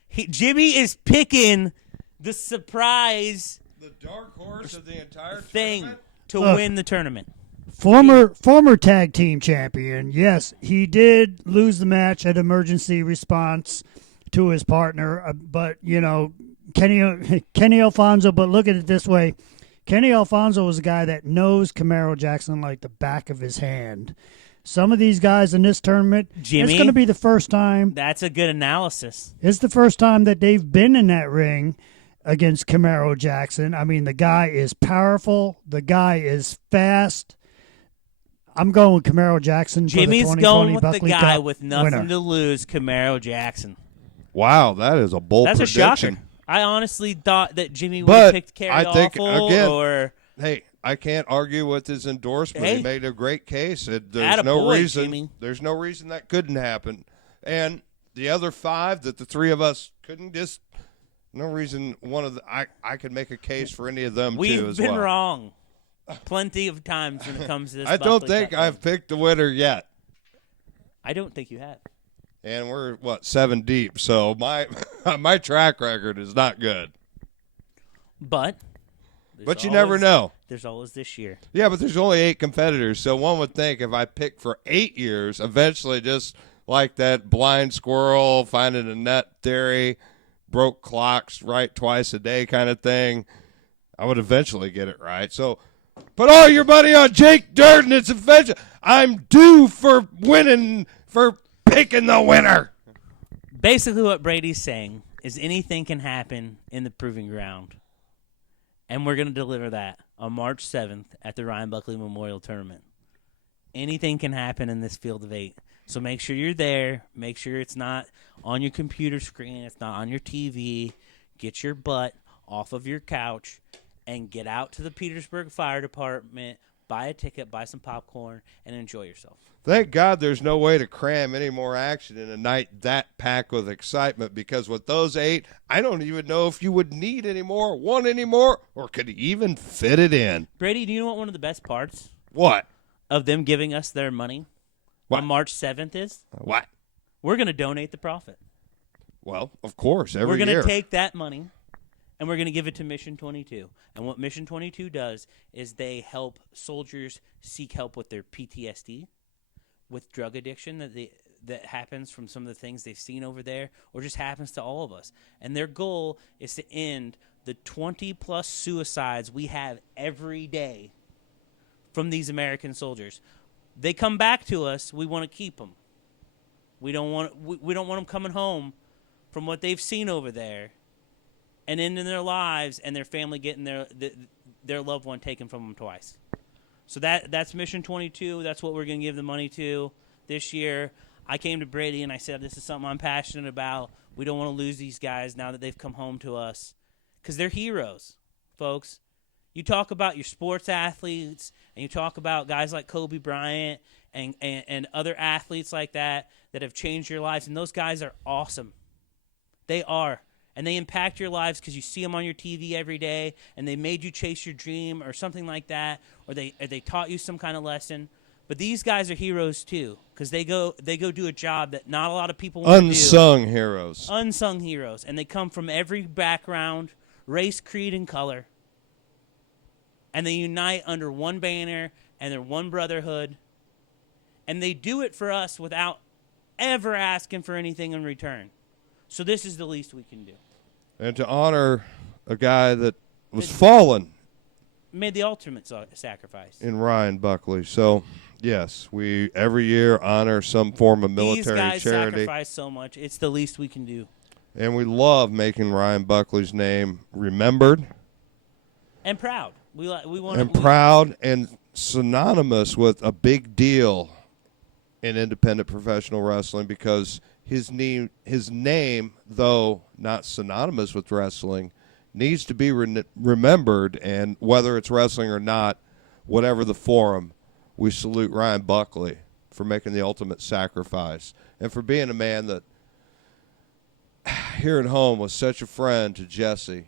Jimmy is picking the surprise The dark horse of the entire thing tournament. to win the tournament. Former tag team champion. Yes, he did lose the match at emergency response to his partner, but Kenny Alfonso. But look at it this way: Kenny Alfonso is a guy that knows Camaro Jackson like the back of his hand. Some of these guys in this tournament, Jimmy, it's going to be the first time. That's a good analysis. It's the first time that they've been in that ring against Camaro Jackson. I mean, the guy is powerful. The guy is fast. I'm going with Camaro Jackson. Jimmy's for the 2020 going with Buckley the guy Cup with nothing winner. to lose, Camaro Jackson. Wow, that is a bold That's prediction. a shocker. I honestly thought that Jimmy would But have picked Carrie I think, Awful again, or Hey, I can't argue with his endorsement. Hey. He made a great case. There's Attaboy, no reason. Jimmy. There's no reason that couldn't happen. And the other 5 that the 3 of us couldn't just. No reason one of the I could make a case for any of them too we've as been well. wrong plenty of times when it comes to this. I don't Buckley think Cup I've thing. picked the winner yet. I don't think you have. And we're 7 deep, so my my track record is not good. But But you never know. There's always this year. Yeah, but there's only 8 competitors, so one would think if I pick for 8 years, eventually just like that blind squirrel finding a nut theory, broke clocks right twice a day kind of thing, I would eventually get it right. So put all your money on Jake Durden. It's eventually. I'm due for winning, for picking the winner. Basically, what Brady's saying is anything can happen in the proving ground. And we're going to deliver that on March 7th at the Ryan Buckley Memorial Tournament. Anything can happen in this field of 8. So make sure you're there. Make sure it's not on your computer screen. It's not on your TV. Get your butt off of your couch and get out to the Petersburg Fire Department, buy a ticket, buy some popcorn, and enjoy yourself. Thank God there's no way to cram any more action in a night that packed with excitement, because with those 8, I don't even know if you would need any more, want any more, or could even fit it in. Brady, do you know what one of the best parts What? of them giving us their money What? on March 7th is? What? We're going to donate the profit. Well, of course, We're every going year. to take that money and we're going to give it to Mission 22. And what Mission 22 does is they help soldiers seek help with their PTSD, with drug addiction that happens from some of the things they've seen over there, or just happens to all of us. And their goal is to end the 20-plus suicides we have every day from these American soldiers. They come back to us. We want to keep them. We don't want them coming home from what they've seen over there and ending their lives and their family getting their loved one taken from them twice. So that's Mission 22. That's what we're going to give the money to this year. I came to Brady and I said, this is something I'm passionate about. We don't want to lose these guys now that they've come home to us, because they're heroes, folks. You talk about your sports athletes and you talk about guys like Kobe Bryant and other athletes like that have changed your lives, and those guys are awesome. They are. And they impact your lives because you see them on your TV every day, and they made you chase your dream or something like that, or they taught you some kind of lesson. But these guys are heroes too, because they go do a job that not a lot of people want to do. Unsung heroes. Unsung heroes. And they come from every background, race, creed, and color. And they unite under one banner and they're one brotherhood. And they do it for us without ever asking for anything in return. So this is the least we can do. And to honor a guy that was fallen Made the ultimate sacrifice. in Ryan Buckley. So, yes, we every year honor some form of military These guys charity. sacrifice so much. It's the least we can do. And we love making Ryan Buckley's name remembered And proud. We want and proud and synonymous with a big deal in independent professional wrestling, because his name, though not synonymous with wrestling, needs to be remembered. And whether it's wrestling or not, whatever the forum, we salute Ryan Buckley for making the ultimate sacrifice and for being a man that here at home was such a friend to Jesse,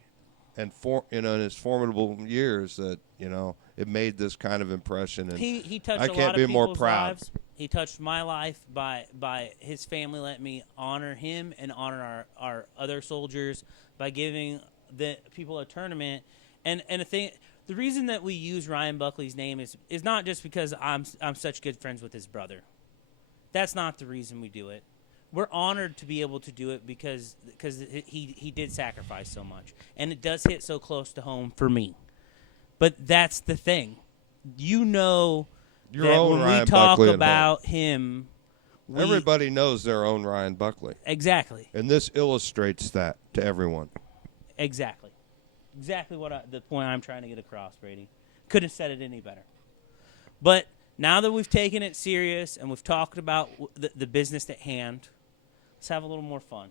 and in his formidable years that it made this kind of impression. And he touched I a can't lot be of more people's proud. lives. He touched my life by his family letting me honor him and honor our other soldiers by giving the people a tournament. And the reason that we use Ryan Buckley's name is not just because I'm such good friends with his brother. That's not the reason we do it. We're honored to be able to do it because he did sacrifice so much, and it does hit so close to home for me. But that's the thing, Your that own when Ryan we talk Buckley at about him, everybody knows their own Ryan Buckley, exactly, and this illustrates that to everyone. exactly the point I'm trying to get across, Brady. Couldn't have said it any better. But now that we've taken it serious and we've talked about the business at hand, let's have a little more fun.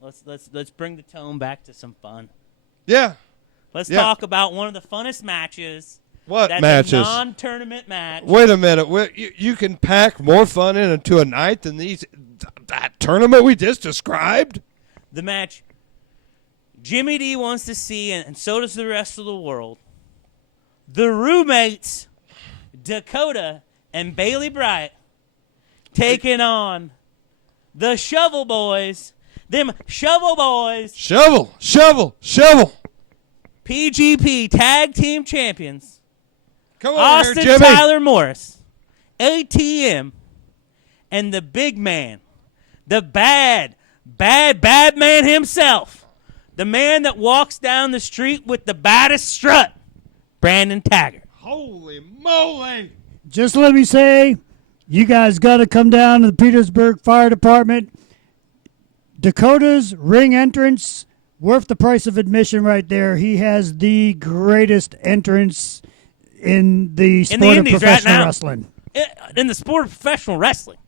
Let's bring the tone back to some fun. Yeah. Let's talk about one of the funnest matches. What That's matches? A non-tournament match. Wait a minute. You can pack more fun into a night than that tournament we just described? The match Jimmy D wants to see, and so does the rest of the world. The roommates, Dakota and Bailey Bright, taking on the Shovel Boys. Them Shovel Boys. Shovel. PGP Tag Team Champions. Come on Austin here, Jimmy. Tyler Morris, ATM, and the big man, the bad man himself, the man that walks down the street with the baddest strut, Brandon Taggart. Holy moly. Just let me say, you guys got to come down to the Petersburg Fire Department. Dakota's ring entrance, worth the price of admission right there. He has the greatest entrance in the sport of professional wrestling. In the sport of professional wrestling.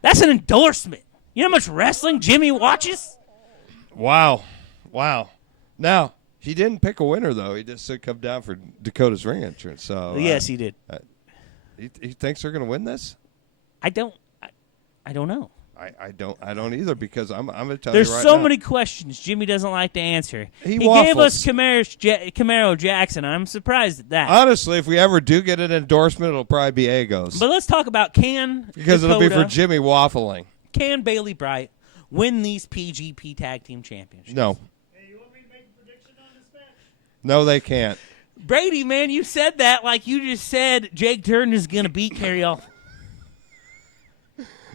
That's an endorsement. You know how much wrestling Jimmy watches? Wow. Now, he didn't pick a winner, though. He just said come down for Dakota's ring entrance. So yes, he did. He thinks they're going to win this? I don't know. I don't either, because I'm going to tell There's you right so now. many questions Jimmy doesn't like to answer. He waffles. gave us Camaro Jackson. I'm surprised at that. Honestly, if we ever do get an endorsement, it'll probably be Agos. But let's talk about Because Dakota, it'll be for Jimmy waffling. Can Bailey Bright win these PGP Tag Team Championships? No. Hey, you want me to make a prediction on this match? No, they can't. Brady, man, you said that like you just said Jake Turner is going to beat Carrie Off.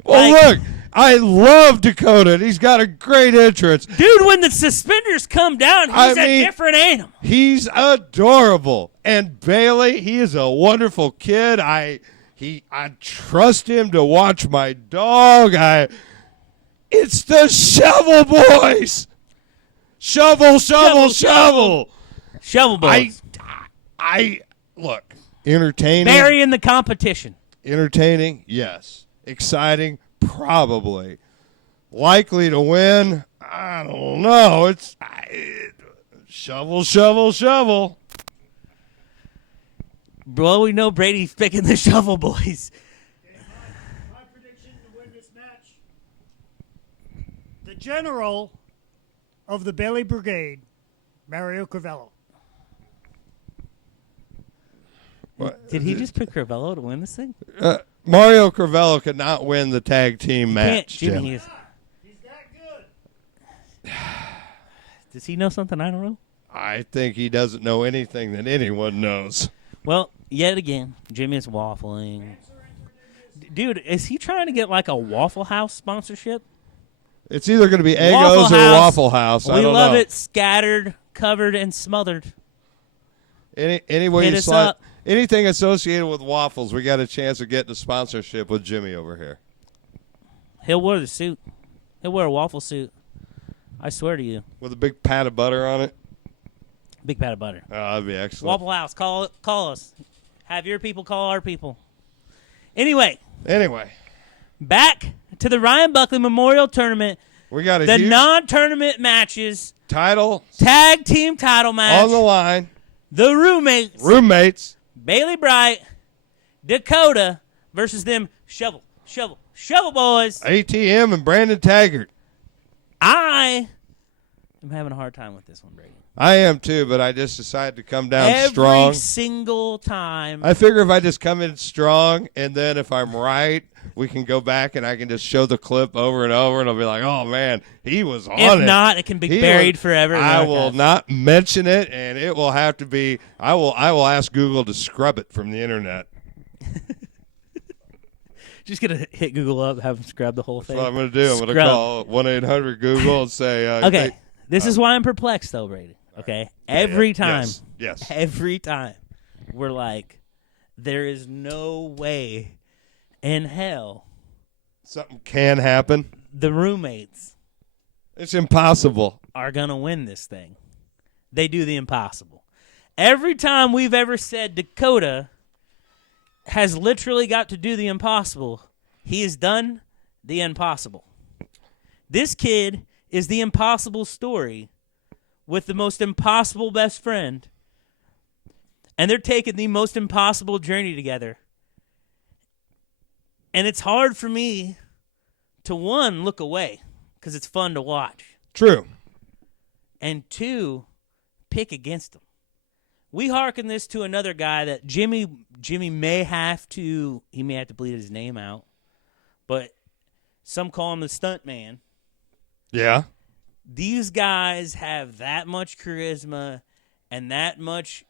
Well, look, I love Dakota, and he's got a great entrance. Dude, when the suspenders come down, he's a different animal. He's adorable. And Bailey, he is a wonderful kid. I trust him to watch my dog. It's the Shovel Boys. Shovel. Shovel Boys. I look, entertaining. Burying the competition. Entertaining, yes. Exciting, probably. Likely to win, I don't know. It's shovel. Well, we know Brady's picking the Shovel Boys. My prediction to win this match, the general of the Bailey Brigade, Mario Crivello. Did he just pick Crivello to win this thing? Mario Crivello could not win the tag team match. Jimmy, He's that good. Does he know something I don't know? I think he doesn't know anything that anyone knows. Well, yet again, Jimmy is waffling. Dude, is he trying to get like a Waffle House sponsorship? It's either going to be Egos or Waffle House. I We don't love know. it scattered, covered, and smothered. Any way Hit you us up. anything associated with waffles, we got a chance of getting a sponsorship with Jimmy over here. He'll wear the suit. He'll wear a waffle suit. I swear to you. With a big pat of butter on it. Big pat of butter. Oh, that'd be excellent. Waffle House, call us. Have your people call our people. Anyway, back to the Ryan Buckley Memorial Tournament. We got a the huge non-tournament matches. title Tag team title match. on the line. The roommates. Bailey Bright, Dakota versus them Shovel Boys. ATM and Brandon Taggart. I I'm having a hard time with this one, Brady. I am too, but I just decided to come down Every strong. single time. I figure if I just come in strong, and then if I'm right, we can go back and I can just show the clip over and over, and I'll be like, "Oh man, he was on it." If not, it can be buried forever. I will not mention it, and it will have to be. I will ask Google to scrub it from the internet. Just gonna hit Google up, have them scrub the whole thing. That's what I'm going to do. I'm going to call 1-800-Google and say, okay, this is why I'm perplexed, though, Brady. Okay, every time, yes, every time, we're like, there is no way in hell something can happen. The roommates It's impossible. Are gonna win this thing. They do the impossible. Every time we've ever said Dakota has literally got to do the impossible, he has done the impossible. This kid is the impossible story with the most impossible best friend, and they're taking the most impossible journey together. And it's hard for me to, one, look away because it's fun to watch. True. And two, pick against them. We hearken this to another guy that Jimmy may have to bleed his name out, but some call him the stunt man. Yeah. These guys have that much charisma and that much.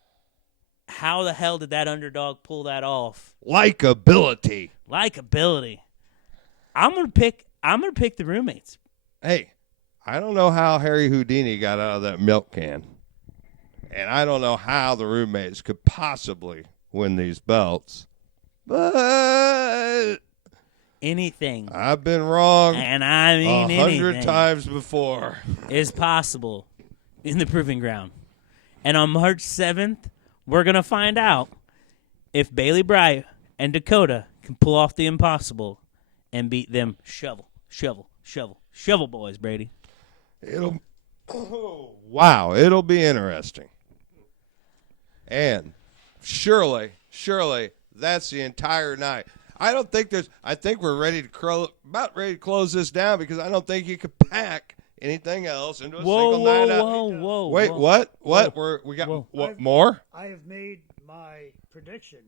How the hell did that underdog pull that off? Likeability. I'm gonna pick the roommates. Hey, I don't know how Harry Houdini got out of that milk can. And I don't know how the roommates could possibly win these belts. But anything. I've been wrong. And I mean 100 times before. Is possible in the proving ground. And on March 7th, we're going to find out if Bailey Bryant and Dakota can pull off the impossible and beat them shovel boys, Brady. It'll be interesting. And surely, that's the entire night. I think we're ready to close this down because I don't think you could pack anything else into a single night out. Whoa. Wait, what? We got what more? I have made my prediction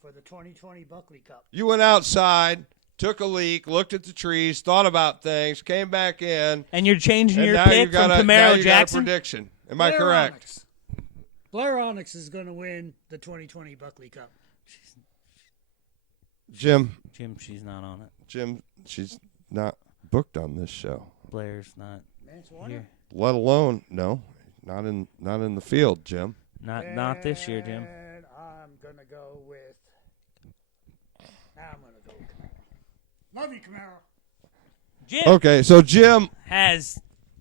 for the 2020 Buckley Cup. You went outside, took a leak, looked at the trees, thought about things, came back in. And you're changing your now pick from Camaro Jackson? Got a prediction. Am I correct? Onyx. Blair Onyx is going to win the 2020 Buckley Cup. Jim, she's not on it. Jim, she's not booked on this show. Blair's not here. Let alone, no, not in the field, Jim. Not this year, Jim. And I'm going to go with Camaro. Love you, Camaro. Jim Okay, so Jim has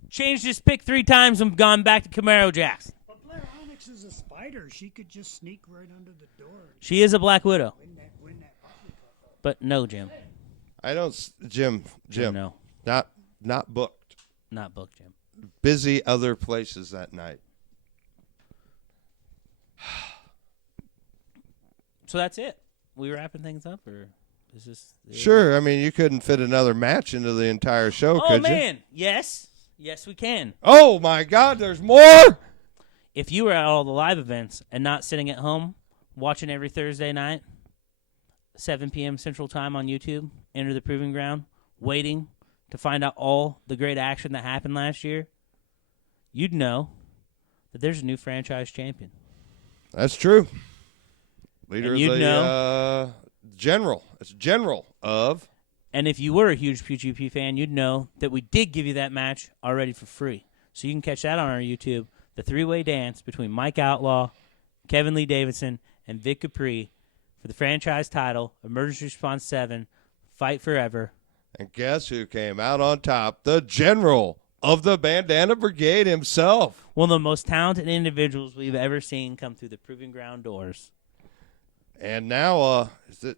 changed his pick 3 times and gone back to Camaro Jackson. But Blair Onyx is a spider. She could just sneak right under the door. She is a Black Widow. Win that Buckley Cup. But no, Jim. I don't, Jim, No. not booked. Not booked, Jim. Busy other places that night. So that's it. We wrapping things up, or is this? Sure. I mean, you couldn't fit another match into the entire show, could you? Oh man, yes, we can. Oh my God, there's more. If you were at all the live events and not sitting at home watching every Thursday night, 7 p.m. Central Time on YouTube, Enter the Proving Ground, waiting to find out all the great action that happened last year, you'd know that there's a new franchise champion. That's true. Leader and of the general. It's general of. And if you were a huge PGP fan, you'd know that we did give you that match already for free. So you can catch that on our YouTube, the 3-way dance between Mike Outlaw, Kevin Lee Davidson, and Vic Capri for the franchise title, Emergency Response 7, Fight Forever. And guess who came out on top? The general of the Bandana Brigade himself. One of the most talented individuals we've ever seen come through the Proving Ground doors. And now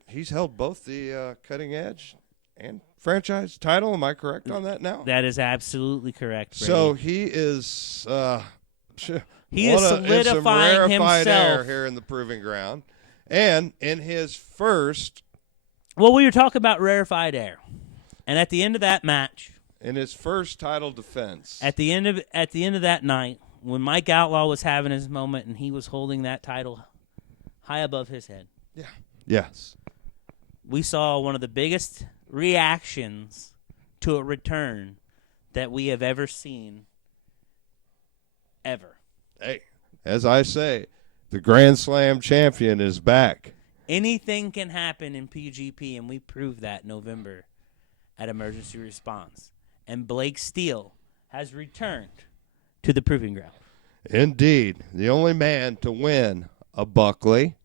he's held both the Cutting Edge and franchise title. Am I correct on that now? That is absolutely correct, Brady. So he is he is solidifying some rarefied air himself here in the Proving Ground. And in his first... Well, we were talking about rarefied air. And at the end of that match... In his first title defense. At the end of that night, when Mike Outlaw was having his moment and he was holding that title high above his head. Yeah. Yes. We saw one of the biggest reactions to a return that we have ever seen ever. Hey, as I say, the Grand Slam champion is back. Anything can happen in PGP, and we proved that November at Emergency Response. And Blake Steele has returned to the proving ground. Indeed. The only man to win a Buckley.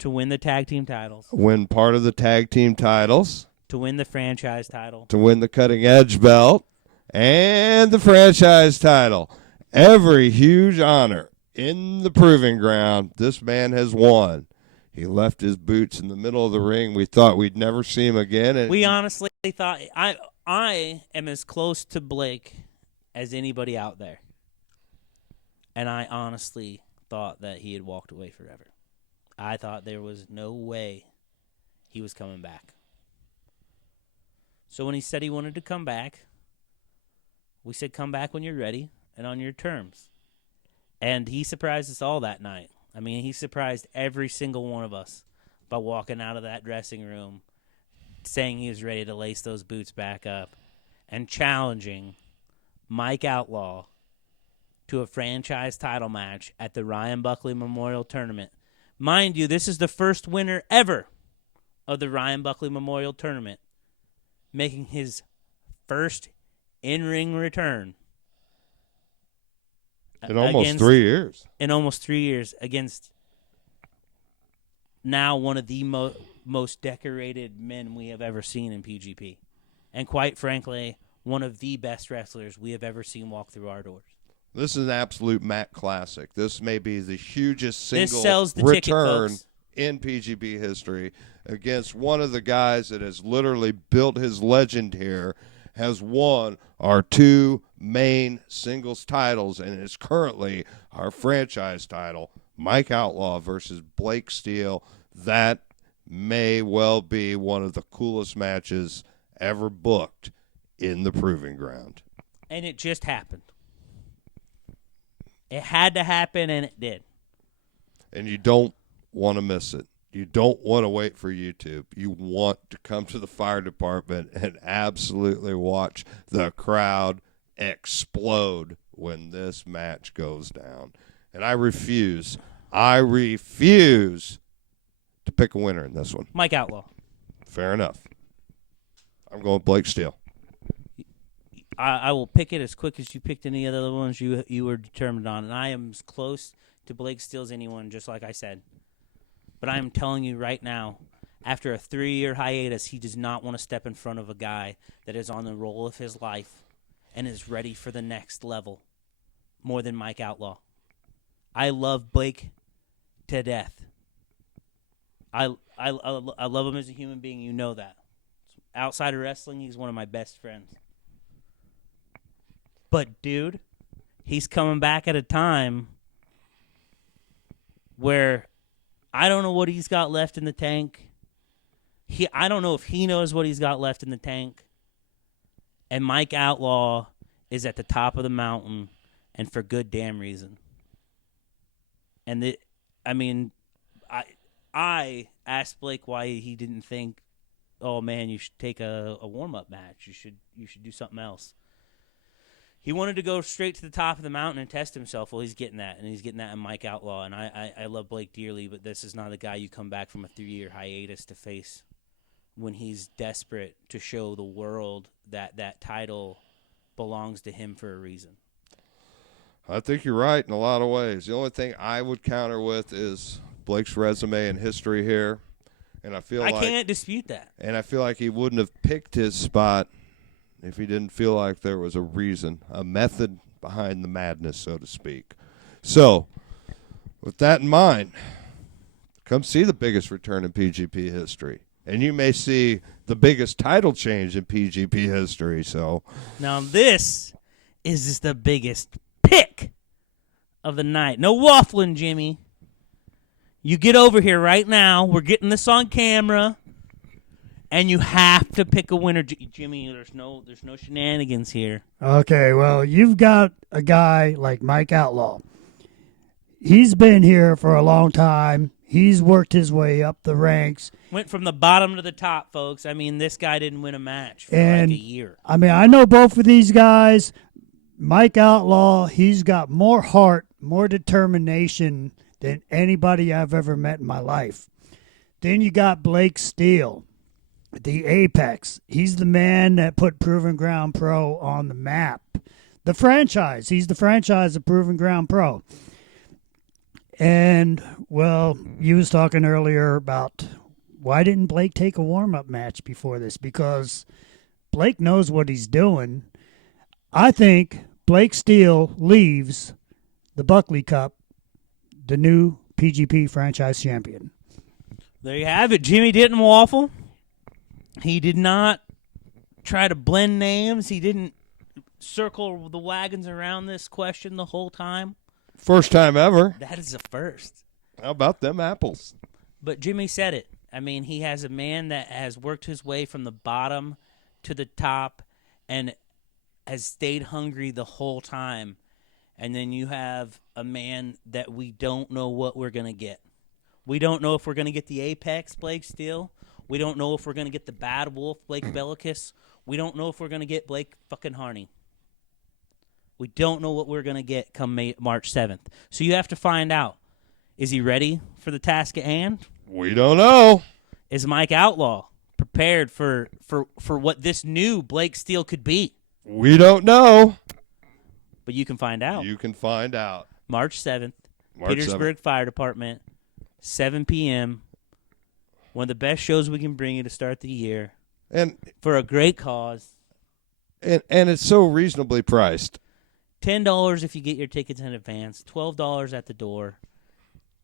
To win the tag team titles. Win part of the tag team titles. To win the franchise title. To win the cutting edge belt. And the franchise title. Every huge honor in the proving ground this man has won. He left his boots in the middle of the ring. We thought we'd never see him again. And we honestly thought I am as close to Blake as anybody out there. And I honestly thought that he had walked away forever. I thought there was no way he was coming back. So when he said he wanted to come back, we said come back when you're ready and on your terms. And he surprised us all that night. I mean, he surprised every single one of us by walking out of that dressing room, saying he was ready to lace those boots back up, and challenging Mike Outlaw to a franchise title match at the Ryan Buckley Memorial Tournament. Mind you, this is the first winner ever of the Ryan Buckley Memorial Tournament, making his first in-ring return. In almost 3 years. In almost 3 years against now one of the most decorated men we have ever seen in PGP. And quite frankly, one of the best wrestlers we have ever seen walk through our doors. This is an absolute Matt classic. This may be the hugest single this sells the return ticket, in PGP history against one of the guys that has literally built his legend here, has won our two main singles titles, and is currently our franchise title, Mike Outlaw versus Blake Steele. That may well be one of the coolest matches ever booked in the proving ground. And it just happened. It had to happen, and it did. And you don't want to miss it. You don't want to wait for YouTube. You want to come to the fire department and absolutely watch the crowd explode when this match goes down. And I refuse to pick a winner in this one. Mike Outlaw. Fair enough. I'm going Blake Steele. I will pick it as quick as you picked any of the other ones you were determined on. And I am as close to Blake Steele as anyone, just like I said. But I am telling you right now, after a 3-year hiatus, he does not want to step in front of a guy that is on the roll of his life and is ready for the next level more than Mike Outlaw. I love Blake to death. I love him as a human being. You know that. Outside of wrestling, he's one of my best friends. But, dude, he's coming back at a time where I don't know what he's got left in the tank. I don't know if he knows what he's got left in the tank. And Mike Outlaw is at the top of the mountain, and for good damn reason. And I asked Blake why he didn't think, oh man, you should take a warm-up match. You should do something else. He wanted to go straight to the top of the mountain and test himself. Well, he's getting that, and he's getting that in Mike Outlaw. And I love Blake dearly, but this is not a guy you come back from a 3-year hiatus to face when he's desperate to show the world that that title belongs to him for a reason. I think you're right in a lot of ways. The only thing I would counter with is Blake's resume and history here. And I can't dispute that. And I feel like he wouldn't have picked his spot if he didn't feel like there was a reason, a method behind the madness, so to speak. So, with that in mind, come see the biggest return in PGP history. And you may see the biggest title change in PGP history. So now this is just the biggest pick of the night. No waffling, Jimmy. You get over here right now. We're getting this on camera. And you have to pick a winner, Jimmy. There's no shenanigans here. Okay, well, you've got a guy like Mike Outlaw. He's been here for a long time. He's worked his way up the ranks. Went from the bottom to the top, folks. I mean, this guy didn't win a match for And, like a year. I mean, I know both of these guys. Mike Outlaw, he's got more heart, more determination than anybody I've ever met in my life. Then you got Blake Steele, the Apex. He's the man that put Proven Ground Pro on the map. The franchise. He's the franchise of Proven Ground Pro. And, well, you was talking earlier about why didn't Blake take a warm-up match before this? Because Blake knows what he's doing. I think Blake Steele leaves the Buckley Cup the new PGP franchise champion. There you have it. Jimmy didn't waffle. He did not try to blend names. He didn't circle the wagons around this question the whole time. First time ever. That is a first. How about them apples? But Jimmy said it. I mean, he has a man that has worked his way from the bottom to the top and has stayed hungry the whole time. And then you have a man that we don't know what we're going to get. We don't know if we're going to get the Apex Blake Steele. We don't know if we're going to get the Bad Wolf Blake Bellicus. We don't know if we're going to get Blake fucking Harney. We don't know what we're going to get come March 7th. So you have to find out. Is he ready for the task at hand? We don't know. Is Mike Outlaw prepared for what this new Blake Steele could be? We don't know. But you can find out. You can find out. March 7th, March Petersburg 7th. Fire Department, 7 p.m. One of the best shows we can bring you to start the year. And for a great cause. And it's so reasonably priced. $10 if you get your tickets in advance, $12 at the door,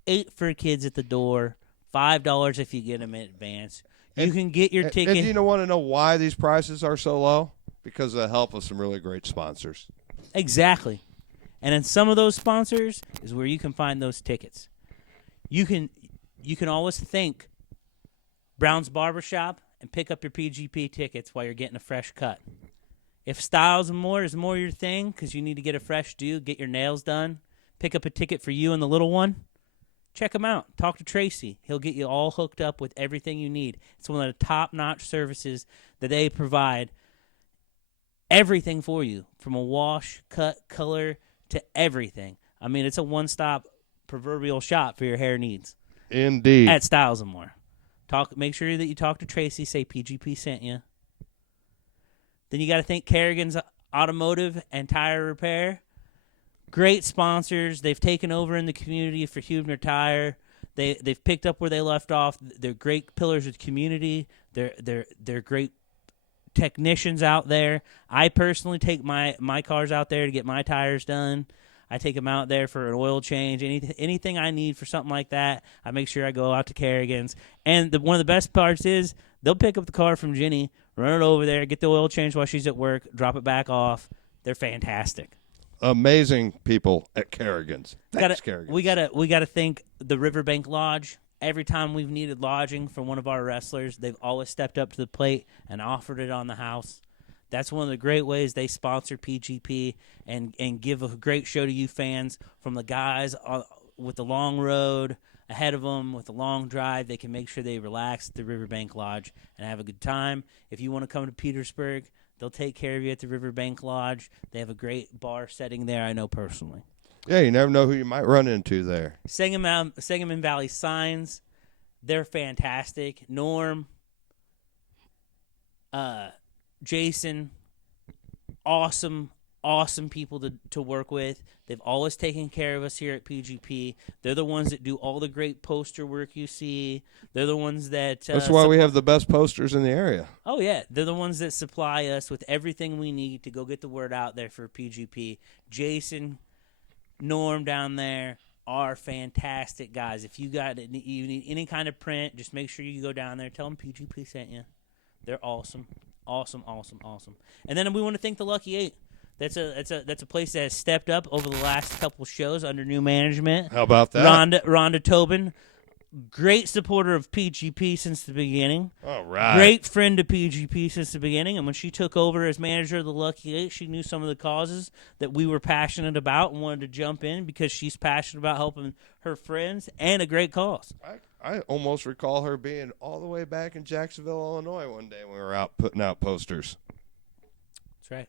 $8 for kids at the door, $5 if you get them in advance. You can get your ticket. And you want to know why these prices are so low? Because of the help of some really great sponsors. Exactly. And then some of those sponsors is where you can find those tickets. You can always think Brown's Barbershop and pick up your PGP tickets while you're getting a fresh cut. If Styles and More is more your thing because you need to get a fresh do, get your nails done, pick up a ticket for you and the little one, check him out. Talk to Tracy. He'll get you all hooked up with everything you need. It's one of the top-notch services that they provide. Everything for you, from a wash, cut, color, to everything. I mean, it's a one-stop proverbial shop for your hair needs. Indeed. At Styles and More. Make sure that you talk to Tracy, say PGP sent you. Then you got to think Kerrigan's Automotive and Tire Repair. Great sponsors. They've taken over in the community for Hubner Tire. They've picked up where they left off. They're great pillars of the community. They're great technicians out there. I personally take my cars out there to get my tires done. I take them out there for an oil change. Anything I need for something like that, I make sure I go out to Kerrigan's. And one of the best parts is they'll pick up the car from Jenny, run it over there, get the oil change while she's at work, drop it back off. They're fantastic. Amazing people at Kerrigan's. Thanks, Kerrigan's. We gotta thank the Riverbank Lodge. Every time we've needed lodging for one of our wrestlers, they've always stepped up to the plate and offered it on the house. That's one of the great ways they sponsor PGP and give a great show to you fans. From the guys with the long road ahead of them, with the long drive, they can make sure they relax at the Riverbank Lodge and have a good time. If you want to come to Petersburg, they'll take care of you at the Riverbank Lodge. They have a great bar setting there, I know personally. Yeah, you never know who you might run into there. Sangamon Valley Signs, they're fantastic. Norm, Jason, awesome people to work with. They've always taken care of us here at PGP. They're the ones that do all the great poster work you see. They're the ones that... That's why we have the best posters in the area. Oh, yeah. They're the ones that supply us with everything we need to go get the word out there for PGP. Jason, Norm down there are fantastic guys. If you need any kind of print, just make sure you go down there. Tell them PGP sent you. They're awesome. Awesome. And then we want to thank the Lucky Eight. That's a place that has stepped up over the last couple shows under new management. How about that? Rhonda Tobin, great supporter of PGP since the beginning. All right. Great friend to PGP since the beginning. And when she took over as manager of the Lucky Eight, she knew some of the causes that we were passionate about and wanted to jump in because she's passionate about helping her friends and a great cause. I almost recall her being all the way back in Jacksonville, Illinois one day when we were out putting out posters. That's right.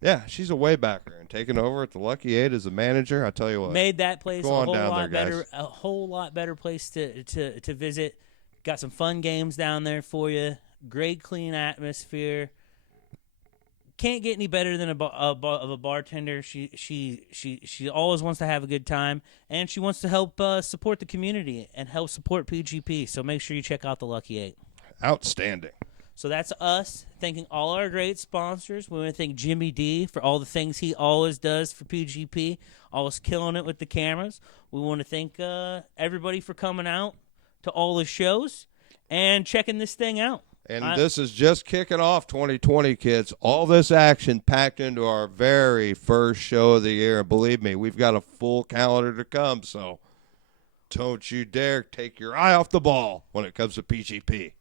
Yeah, she's a way backer and taking over at the Lucky Eight as a manager. I tell you what, Made that place a Go on whole down lot there, better. guys. A whole lot better place to visit. Got some fun games down there for you. Great clean atmosphere. Can't get any better than of a bartender. She always wants to have a good time, and she wants to help support the community and help support PGP. So make sure you check out the Lucky Eight. outstanding. So that's us thanking all our great sponsors. We want to thank Jimmy D for all the things he always does for PGP, always killing it with the cameras. We want to thank everybody for coming out to all the shows and checking this thing out. And this is just kicking off 2020, kids. All this action packed into our very first show of the year. And believe me, we've got a full calendar to come, so don't you dare take your eye off the ball when it comes to PGP.